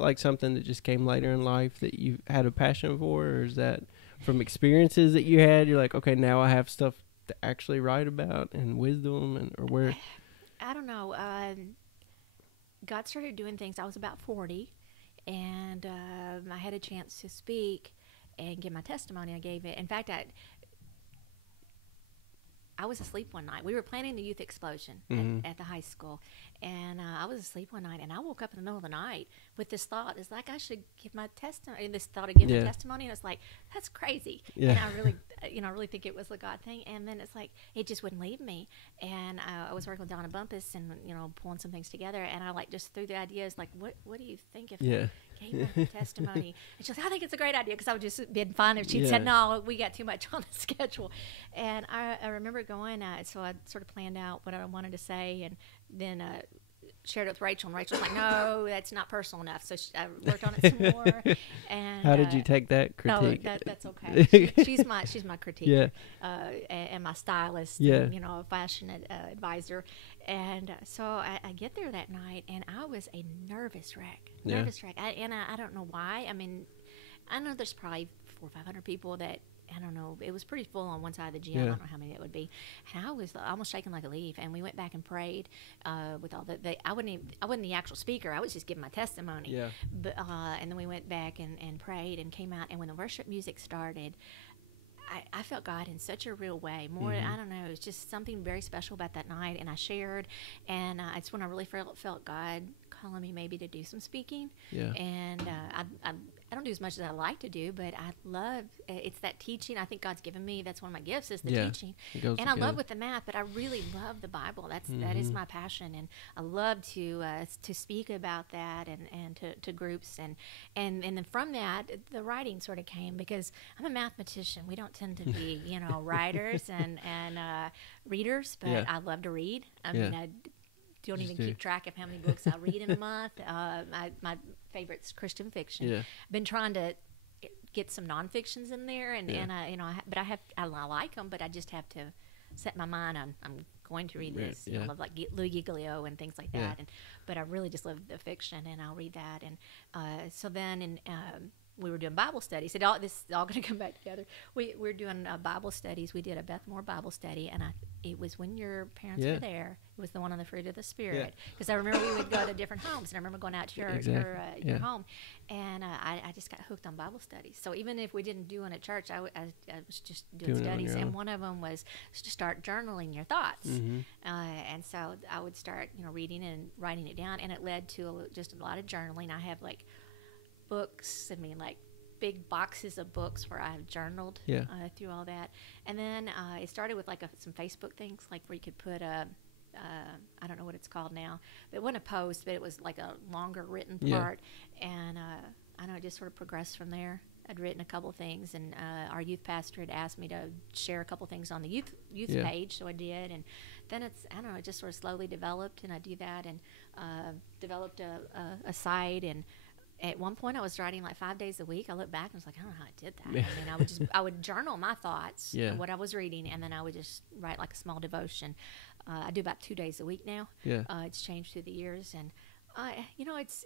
like something that just came later in life that you had a passion for, or is that from experiences that you had? You're like, okay, now I have stuff to actually write about and wisdom, or where? I don't know. God started doing things. I was about 40, and I had a chance to speak and give my testimony. I gave it. In fact, I was asleep one night. We were planning the youth explosion at the high school, and I was asleep one night, and I woke up in the middle of the night with this thought. It's like I should give my testimony. This thought of giving testimony, and it's like that's crazy. Yeah. And I really think it was a God thing. And then it's like it just wouldn't leave me. And I was working with Donna Bumpus and pulling some things together, and I just threw the ideas like, what do you think if I gave my testimony? And she's like, I think it's a great idea, because I would just been fine if she'd said no, we got too much on the schedule. And I remember going, so I sort of planned out what I wanted to say, and then shared it with Rachel, and Rachel's like, no, that's not personal enough. So I worked on it some more. And how did you take that critique? No, that's okay. She's my critique, and my stylist, and, a fashion advisor. And so I get there that night, and I was a nervous wreck. I don't know why. I mean, I know there's probably 400 or 500 people that, I don't know, it was pretty full on one side of the gym. I don't know how many it would be. And I was almost shaking like a leaf. And we went back and prayed with all I wasn't the actual speaker. I was just giving my testimony. Yeah. But, and then we went back and prayed and came out. And when the worship music started, I felt God in such a real way. More, I don't know, it's just something very special about that night. And I shared, and it's when I really felt God calling me maybe to do some speaking. Yeah. And I don't do as much as I like to do, but I love it's that teaching. I think God's given me. That's one of my gifts is the teaching. And I love with the math, but I really love the Bible. That is my passion, and I love to speak about that and to groups and then from that the writing sort of came because I'm a mathematician. We don't tend to be writers and readers, but I love to read. I mean, I don't even keep track of how many books I read in a month. My favorite's Christian fiction. Yeah. I've been trying to get some nonfictions in there, and I like them, but I just have to set my mind on I'm going to read this. I love like Louis Giglio and things like that, but I really just love the fiction, and I'll read that. And so then we were doing Bible studies. This is all going to come back together. We're doing Bible studies. We did a Beth Moore Bible study, and it was when your parents were there. It was the one on the fruit of the Spirit. Because I remember we would go to different homes, and I remember going out to your home, and I just got hooked on Bible studies. So even if we didn't do one at church, I was just doing studies, and one of them was to start journaling your thoughts. And so I would start reading and writing it down, and it led to just a lot of journaling. I have like books, like big boxes of books where I've journaled through all that. And then it started with like some Facebook things, like where you could put I don't know what it's called now, but it wasn't a post, but it was like a longer written part. And I know it just sort of progressed from there. I'd written a couple of things, and our youth pastor had asked me to share a couple of things on the youth page, so I did. And then it just sort of slowly developed, and I do that, and developed a site. And at one point I was writing like 5 days a week. I look back and was like, I don't know how I did that. I mean, I would journal my thoughts and what I was reading, and then I would just write like a small devotion. I do about 2 days a week now. It's changed through the years, and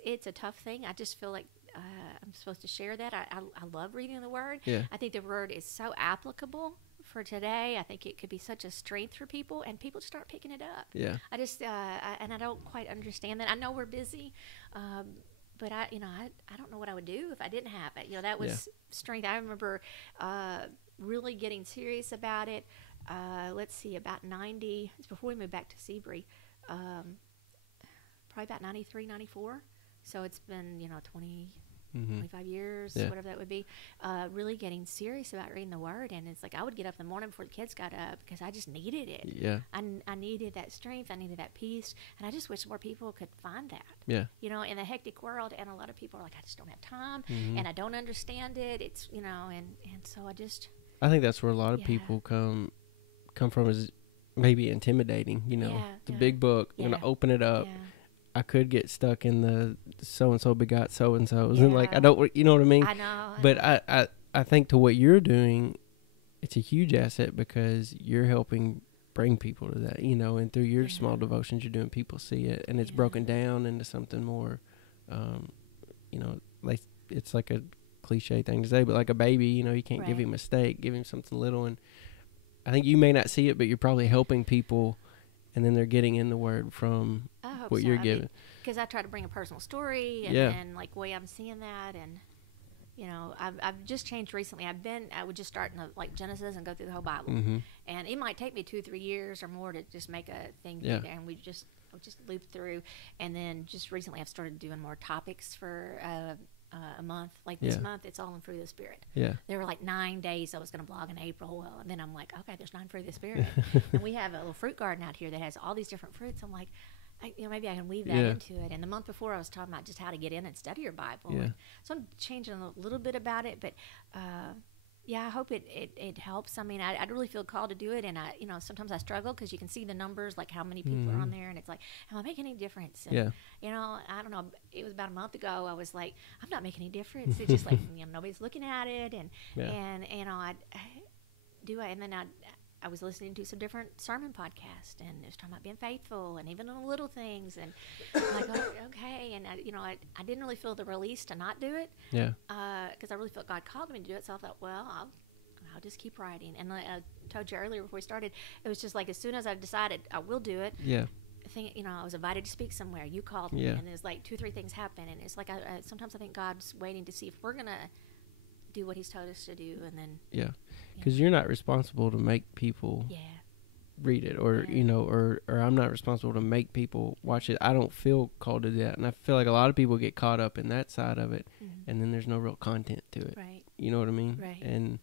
it's a tough thing. I just feel like I'm supposed to share that. I love reading the Word. I think the Word is so applicable for today. I think it could be such a strength for people, and people just start picking it up. I just and I don't quite understand that. I know we're busy, but I don't know what I would do if I didn't have it. That was strength. I remember really getting serious about it. Let's see, about 90. It's before we moved back to Seabury. Probably about 93, 94. So it's been 25 years, whatever that would be. Really getting serious about reading the Word, and it's like I would get up in the morning before the kids got up because I just needed it. I needed that strength. I needed that peace, and I just wish more people could find that. In the hectic world, and a lot of people are like, I just don't have time, and I don't understand it. It's and so I think that's where a lot of people come from, is maybe intimidating. The big book. I'm gonna open it up. I could get stuck in the so-and-so begot so-and-so's. And like, I don't, you know what I mean? I know. But I think to what you're doing, it's a huge asset because you're helping bring people to that, and through your small devotions you're doing, people see it, and it's broken down into something more, like it's like a cliche thing to say, but like a baby, you can't give him a steak, give him something little. And I think you may not see it, but you're probably helping people, and then they're getting in the Word from what you're giving. Because I try to bring a personal story and like way I'm seeing that, and I've just changed recently. I would just start in like Genesis and go through the whole Bible, and it might take me 2-3 years or more to just make a thing through there, and we just loop through. And then just recently I've started doing more topics for a month. Like this month, it's all in fruit of the Spirit. There were like 9 days I was going to blog in April. Well, and then I'm like, okay, there's 9 fruit of the Spirit. And we have a little fruit garden out here that has all these different fruits. I'm like, maybe I can weave that into it. And the month before I was talking about just how to get in and study your Bible. And so I'm changing a little bit about it, but I hope it helps. I mean, I really feel called to do it, and sometimes I struggle because you can see the numbers, like how many people are on there, and it's like, am I making any difference? And, I don't know. It was about a month ago. I was like, I'm not making any difference. It's just like nobody's looking at it, and I do it, and then I was listening to some different sermon podcasts, and it was talking about being faithful, and even in the little things, and I'm like, okay, and I didn't really feel the release to not do it, because I really felt God called me to do it. So I thought, well, I'll just keep writing. And I told you earlier before we started, it was just like as soon as I decided I will do it, I think I was invited to speak somewhere. You called me, and there's like 2 or 3 things happen, and it's like sometimes I think God's waiting to see if we're gonna do what he's told us to do, and then because you're not responsible to make people read it, or or I'm not responsible to make people watch it. I don't feel called to do that, and I feel like a lot of people get caught up in that side of it, and then there's no real content to it. Right. You know what I mean? Right. And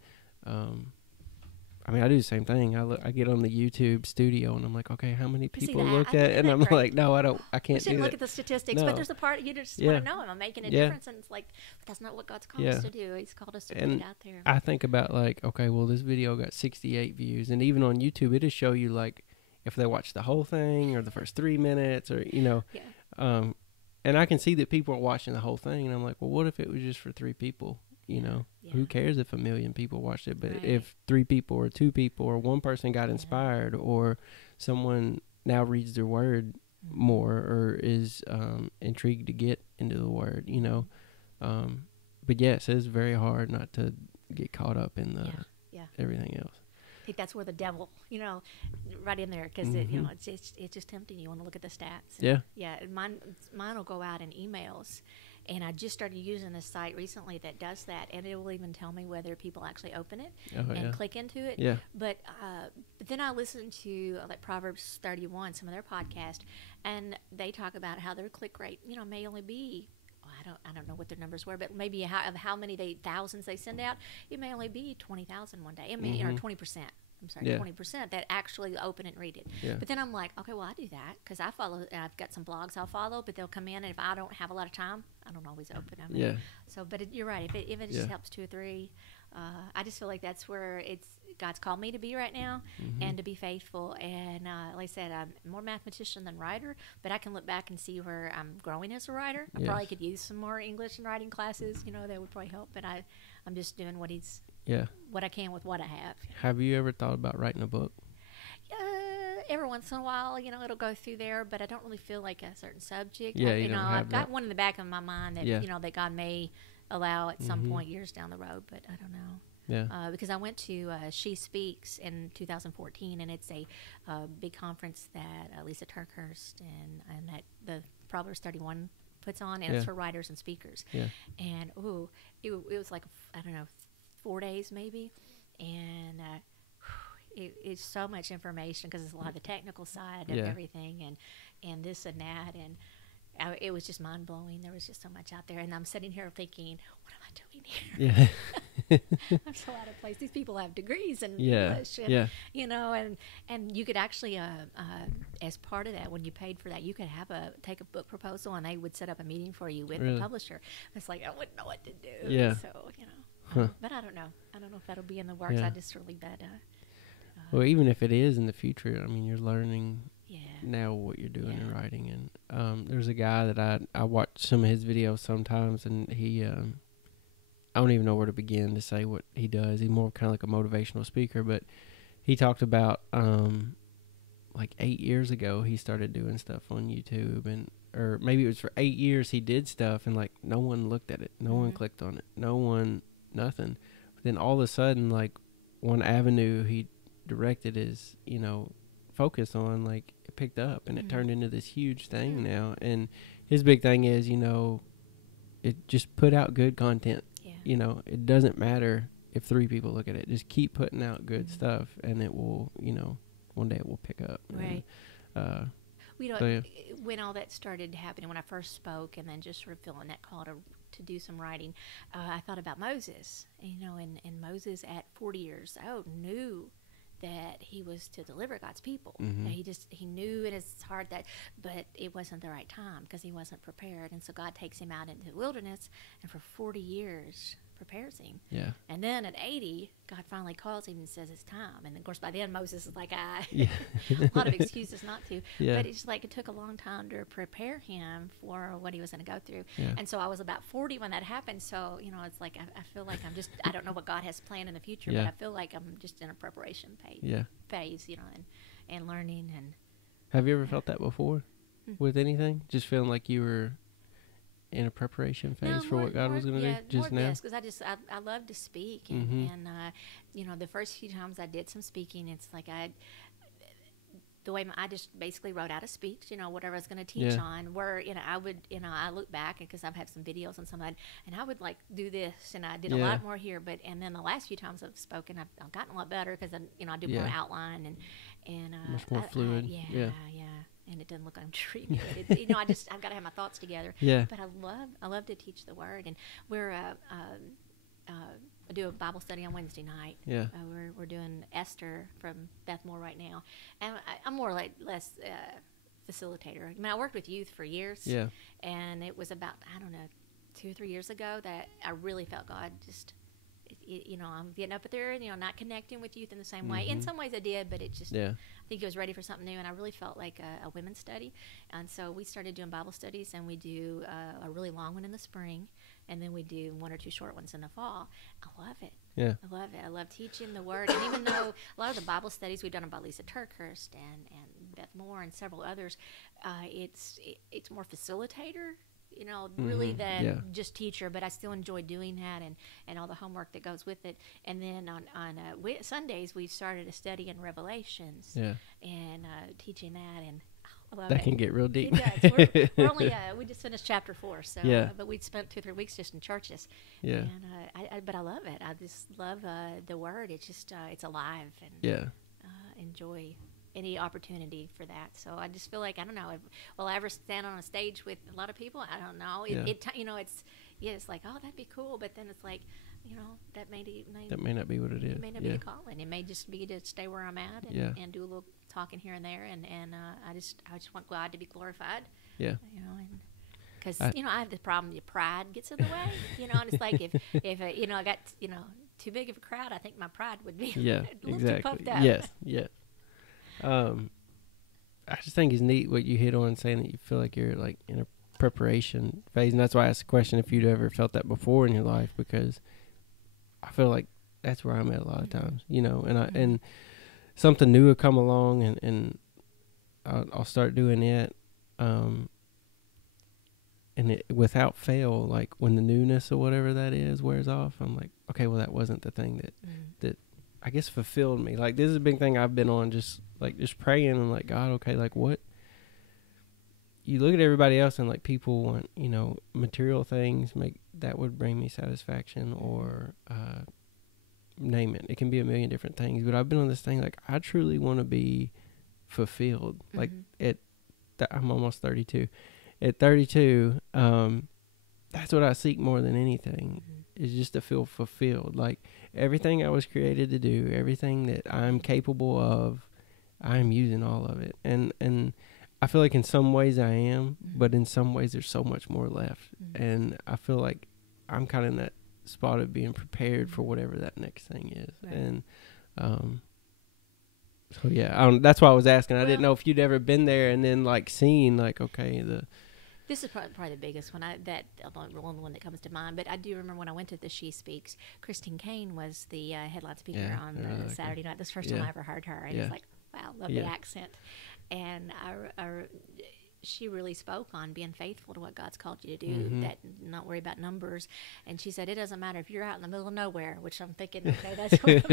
I mean, I do the same thing. I get on the YouTube studio and I'm like, okay, how many people looked at it? And I'm like, no, I can't do that. Look at the statistics, but there's a part you just want to know, am I making a difference? And it's like, but that's not what God's called us to do. He's called us to put it out there. I think about like, okay, well, this video got 68 views, and even on YouTube, it'll show you like if they watch the whole thing or the first 3 minutes, or and I can see that people are watching the whole thing, and I'm like, well, what if it was just for 3 people? Who cares if 1 million people watched it? But if 3 people or 2 people or 1 person got inspired, or someone now reads their word more, or is intrigued to get into the word, but yes, it's very hard not to get caught up in the everything else. I think that's where the devil, right in there, because it's just tempting. You want to look at the stats. Mine will go out in emails. And I just started using this site recently that does that, and it will even tell me whether people actually open it and click into it. Yeah. But then I listen to like Proverbs 31, some of their podcast, and they talk about how their click rate, may only be, I don't know what their numbers were, but maybe how many thousands they send out, it may only be 20,000 one day. I mean, or 20%. I'm sorry, 20% that actually open and read it. Yeah. But then I'm like, okay, well, I do that because I follow, and I've got some blogs I'll follow, but they'll come in, and if I don't have a lot of time, I don't always open them. So, but you're right. If it just helps 2 or 3, I just feel like that's where God's called me to be right now, and to be faithful. And like I said, I'm more mathematician than writer, but I can look back and see where I'm growing as a writer. I probably could use some more English and writing classes. That would probably help. But I'm just doing what I can with what I have. Have you ever thought about writing a book? Every once in a while, it'll go through there, but I don't really feel like a certain subject. Yeah, I've got one in the back of my mind that that God may allow at some point years down the road, but I don't know. Yeah. Because I went to She Speaks in 2014, and it's a big conference that Lisa Turkhurst and that the Proverbs 31 puts on, and it's for writers and speakers. Yeah. And it was like, I don't know, 4 days maybe, and it's so much information because it's a lot of the technical side of everything, and this and that, and it was just mind blowing. There was just so much out there, and I'm sitting here thinking, what am I doing here? Yeah. I'm so out of place. These people have degrees in English, and and you could actually, as part of that, when you paid for that, you could take a book proposal, and they would set up a meeting for you with the publisher. It's like I wouldn't know what to do. Yeah. So but I don't know. I don't know if that'll be in the works. I just really bet. Well, even if it is in the future, I mean, you're learning now what you're doing in writing. And there's a guy that I watch some of his videos sometimes, and he, I don't even know where to begin to say what he does. He's more kind of like a motivational speaker, but he talked about like 8 years ago he started doing stuff on YouTube, or maybe it was for 8 years he did stuff, and like no one looked at it, no one clicked on it, nothing. But then all of a sudden, like one avenue he directed his focus on, like it picked up, and it turned into this huge thing now. And his big thing is it just put out good content. It doesn't matter if 3 people look at it, just keep putting out good stuff, and it will one day it will pick up. Right. And, when all that started happening, when I first spoke, and then just sort of feeling that call to do some writing, I thought about Moses. And Moses at 40 years old knew that he was to deliver God's people. He knew in his heart but it wasn't the right time because he wasn't prepared. And so God takes him out into the wilderness, and for 40 years prepares him. Yeah. And then at 80, God finally calls him and says it's time. And of course, by then Moses is like, a lot of excuses not to. Yeah. But it's like it took a long time to prepare him for what he was going to go through. Yeah. And so I was about 40 when that happened. So, it's like I feel like I don't know what God has planned in the future, but I feel like I'm just in a preparation phase, and learning. And have you ever felt that before with anything? Just feeling like you were in a preparation phase for what God was going to do just now? Yes, because I love to speak, and the first few times I did some speaking, it's like the way I just basically wrote out a speech, whatever I was going to teach on, where, I would, I look back because I've had some videos on somebody, and I would like do this, and I did a lot more here, and then the last few times I've spoken, I've gotten a lot better because I do more outline and much more fluid. Yeah. And it doesn't look like I'm treating it. I've got to have my thoughts together. Yeah. But I love to teach the word, and we're I do a Bible study on Wednesday night. Yeah. We're doing Esther from Beth Moore right now, and I'm more or less facilitator. I mean, I worked with youth for years. Yeah. And it was about 2 or 3 years ago that I really felt God just. I'm getting up there, not connecting with youth in the same way. In some ways I did, but it just, I think it was ready for something new, and I really felt like a women's study. And so we started doing Bible studies, and we do a really long one in the spring, and then we do 1 or 2 short ones in the fall. I love it. Yeah. I love it. I love teaching the Word. And even though a lot of the Bible studies we've done about Lisa Turkhurst and Beth Moore and several others, it's more facilitator, really than just teacher, but I still enjoy doing that and all the homework that goes with it. And then on Sundays, we've started a study in Revelations and teaching that, and I love that it. can get real deep. It does. We're only, we just finished chapter 4, so but we'd spent 2 or 3 weeks just in churches. Yeah. And but I love it. I just love the Word. It's just, it's alive, and enjoy any opportunity for that. So I just feel like, I don't know, will I ever stand on a stage with a lot of people? I don't know. It's like, oh, that'd be cool, but then it's like, that may not be what it is. It may not be the calling. It may just be to stay where I'm at and do a little talking here and there, and I just want God to be glorified. Yeah. Because I have the problem, your pride gets in the way. And it's like if I got too big of a crowd, I think my pride would be a little too puffed up. Yes. I just think it's neat what you hit on, saying that you feel like you're like in a preparation phase, and that's why I asked the question if you'd ever felt that before in your life, because I feel like that's where I'm at a lot of times, and something new will come along, and I'll start doing it, and it without fail, like when the newness or whatever that is wears off, I'm like, okay, well, that wasn't the thing that I guess fulfilled me. Like, this is a big thing I've been on, just praying and like, God, okay, like what? You look at everybody else and like people want, material things, that would bring me satisfaction, or name it. It can be a million different things, but I've been on this thing, like I truly want to be fulfilled. Like I'm almost 32. At 32, that's what I seek more than anything, is just to feel fulfilled. Like everything I was created to do, everything that I'm capable of, I'm using all of it. And I feel like in some ways I am, but in some ways there's so much more left. And I feel like I'm kind of in that spot of being prepared for whatever that next thing is. Right. And so that's why I was asking. I didn't know if you'd ever been there and then like seen like, okay, this is probably the biggest one. The only one that comes to mind. But I do remember when I went to the She Speaks, Christine Kane was the headline speaker on the Saturday night. This is the first time I ever heard her, and it's like, wow, love the accent. And she really spoke on being faithful to what God's called you to do, that not worry about numbers. And she said, it doesn't matter if you're out in the middle of nowhere, which I'm thinking, okay, that's what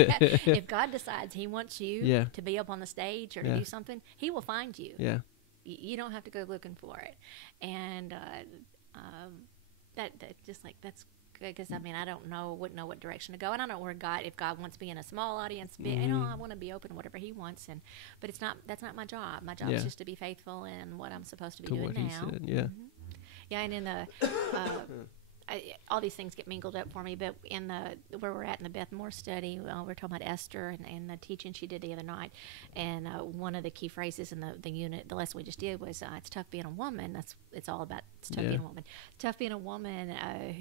if God decides He wants you to be up on the stage or to do something, He will find you. Yeah. You don't have to go looking for it. And that just like, that's good, because I mean, wouldn't know what direction to go, and I don't know if God wants me in a small audience, I want to be open to whatever He wants, but that's not my job. My job is just to be faithful in what I'm supposed to be doing now. He said, and in the all these things get mingled up for me, but in where we're at in the Beth Moore study, we're talking about Esther and the teaching she did the other night, and one of the key phrases in the lesson we just did was, it's tough being a woman. It's all about, it's tough being a woman. Tough being a woman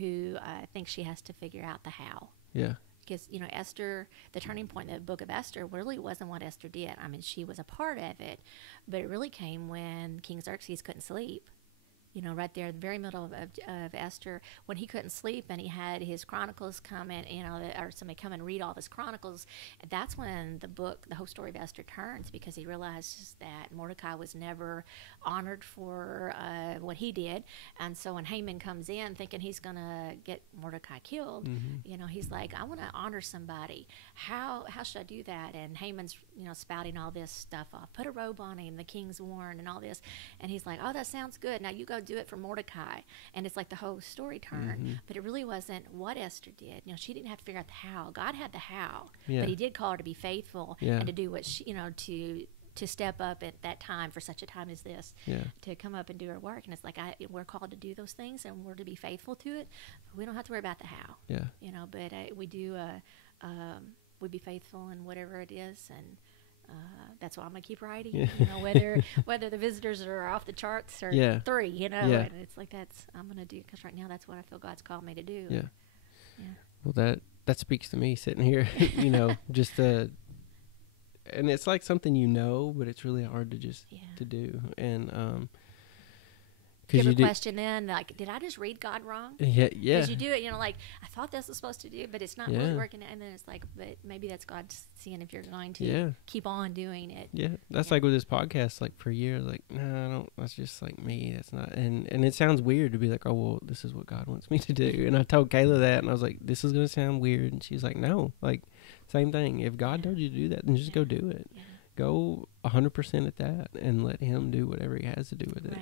who thinks she has to figure out the how. Yeah. Because, Esther, the turning point in the book of Esther really wasn't what Esther did. I mean, she was a part of it, but it really came when King Xerxes couldn't sleep. right there, the very middle of Esther, when he couldn't sleep and he had his chronicles come in, or somebody come and read all of his chronicles, that's when the whole story of Esther turns, because he realizes that Mordecai was never honored for what he did. And so when Haman comes in thinking he's going to get Mordecai killed, he's like, I want to honor somebody. How should I do that? And Haman's, spouting all this stuff off. Put a robe on him, the king's worn, and all this. And he's like, oh, that sounds good. Now you go do it for Mordecai. And it's like the whole story turned. But it really wasn't what Esther did. She didn't have to figure out the how. God had the how. But he did call her to be faithful and to do what she, to step up at that time, for such a time as this, to come up and do her work. And it's like, we're called to do those things, and we're to be faithful to it. But we don't have to worry about the how. But we do, we be faithful in whatever it is. And that's why I'm gonna keep writing. Whether the visitors are off the charts or 3, and it's like, I'm gonna do, because right now that's what I feel God's called me to do. Well, that speaks to me sitting here, just and it's like something, but it's really hard to just to do. And you ever question then, like, did I just read God wrong? Yeah. Because you do it, like, I thought this was supposed to do, but it's not really working. And then it's like, but maybe that's God seeing if you're going to keep on doing it. Yeah, that's like with this podcast, like for a year, like, no, I don't. That's just like me. That's not. And it sounds weird to be like, oh, well, this is what God wants me to do. And I told Kayla that, and I was like, this is gonna sound weird, and she's like, no, like, same thing. If God told you to do that, then just go do it. Yeah. Go 100% at that, and let Him do whatever He has to do with it.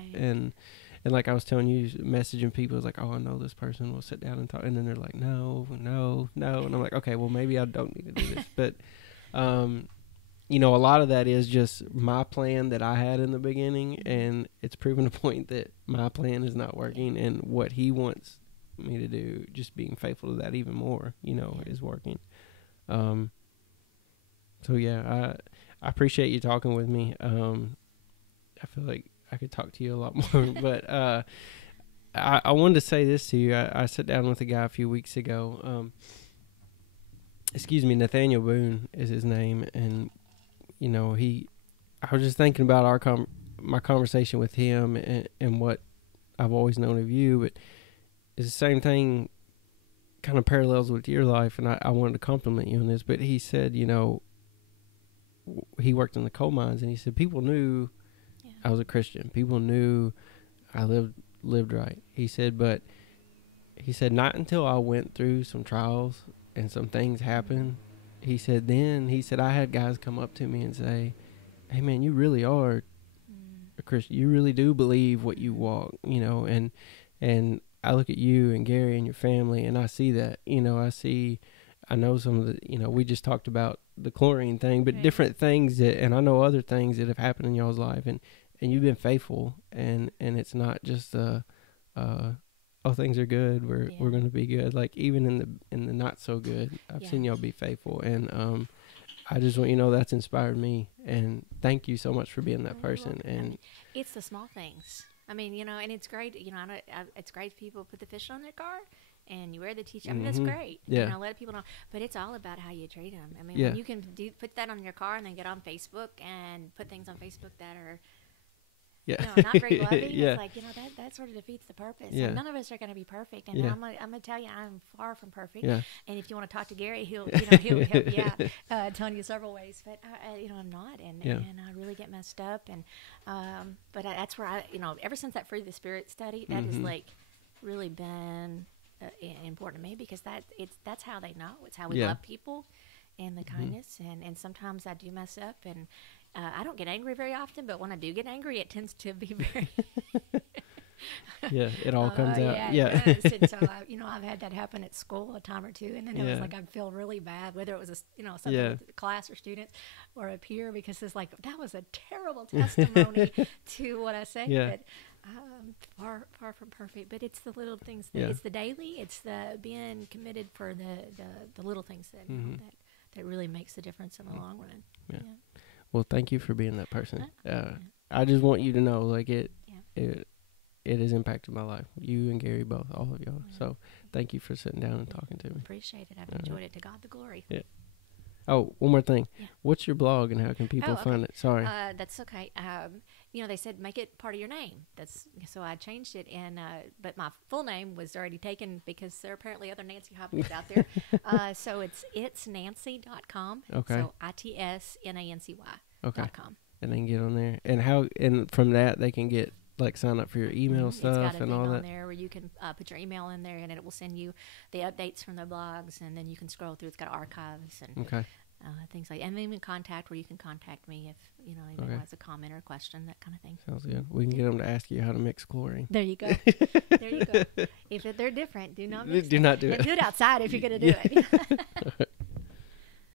And like I was telling you, messaging people is like, oh, I know this person will sit down and talk. And then they're like, no. And I'm like, okay, well, maybe I don't need to do this. But, a lot of that is just my plan that I had in the beginning. And it's proven a point that my plan is not working. And what He wants me to do, just being faithful to that even more, is working. So, I appreciate you talking with me. I feel like I could talk to you a lot more, but I wanted to say this to you. I sat down with a guy a few weeks ago. Nathaniel Boone is his name, and I was just thinking about my conversation with him and what I've always known of you, but it's the same thing, kind of parallels with your life, and I wanted to compliment you on this. But he said, he worked in the coal mines, and he said people knew I was a Christian. People knew I lived right. He said, but he said, not until I went through some trials and some things happened. He said, I had guys come up to me and say, hey man, you really are a Christian. You really do believe what you walk, and I look at you and Gary and your family, and I see that, I know some of the, we just talked about the chlorine thing, but different things and I know other things that have happened in y'all's life, and you've been faithful, and it's not just things are good, we're going to be good. Like even in the not so good, I've seen y'all be faithful, and I just want that's inspired me, and thank you so much for being that person. And it's the small things. I mean, and it's great. It's great if people put the fish on their car, and you wear the t-shirt. I mean, that's great. Yeah. Let people know. But it's all about how you treat them. I mean, when you can put that on your car and then get on Facebook and put things on Facebook that are, not very loving. It's like, that sort of defeats the purpose. Yeah. And none of us are going to be perfect. And I'm going to tell you, I'm far from perfect. Yeah. And if you want to talk to Gary, he'll help you out, telling you several ways. But, I'm not. And I really get messed up. And but that's where ever since that Fruit of the Spirit study, that has like really been important to me, because that's how they know. It's how we love people, and the kindness. And sometimes I do mess up, and I don't get angry very often, but when I do get angry, it tends to be very it all comes out. Yeah. It does. And so I've had that happen at school a time or two, and then it was like I'd feel really bad, whether it was something with the class or students or a peer, because it's like that was a terrible testimony to what I say. But far from perfect, but it's the little things it's the daily, it's the being committed for the little things that really makes the difference in the long run. Well, thank you for being that person. I just want you to know, like it has impacted my life. You and Gary both, all of y'all. So thank you for sitting down and talking to me. Appreciate it. I've enjoyed it. To God the glory. Yeah. Oh, one more thing. What's your blog, and how can people find it? Sorry. That's okay. they said make it part of your name. So I changed it, and but my full name was already taken because there are apparently other Nancy Hobgood out there. So it's nancy.com. Okay. So itsnancy.com. And they can get on there. And from that they can get like sign up for your email stuff and all that. On there where you can put your email in there, and it will send you the updates from the blogs, and then you can scroll through. It's got archives and things like, and even contact where you can contact me if anyone has a comment or a question, that kind of thing. Sounds good. We can get them to ask you how to mix chlorine. There you go. There you go. If they're different, do not mix do not do and it. do it outside if you're going to do it.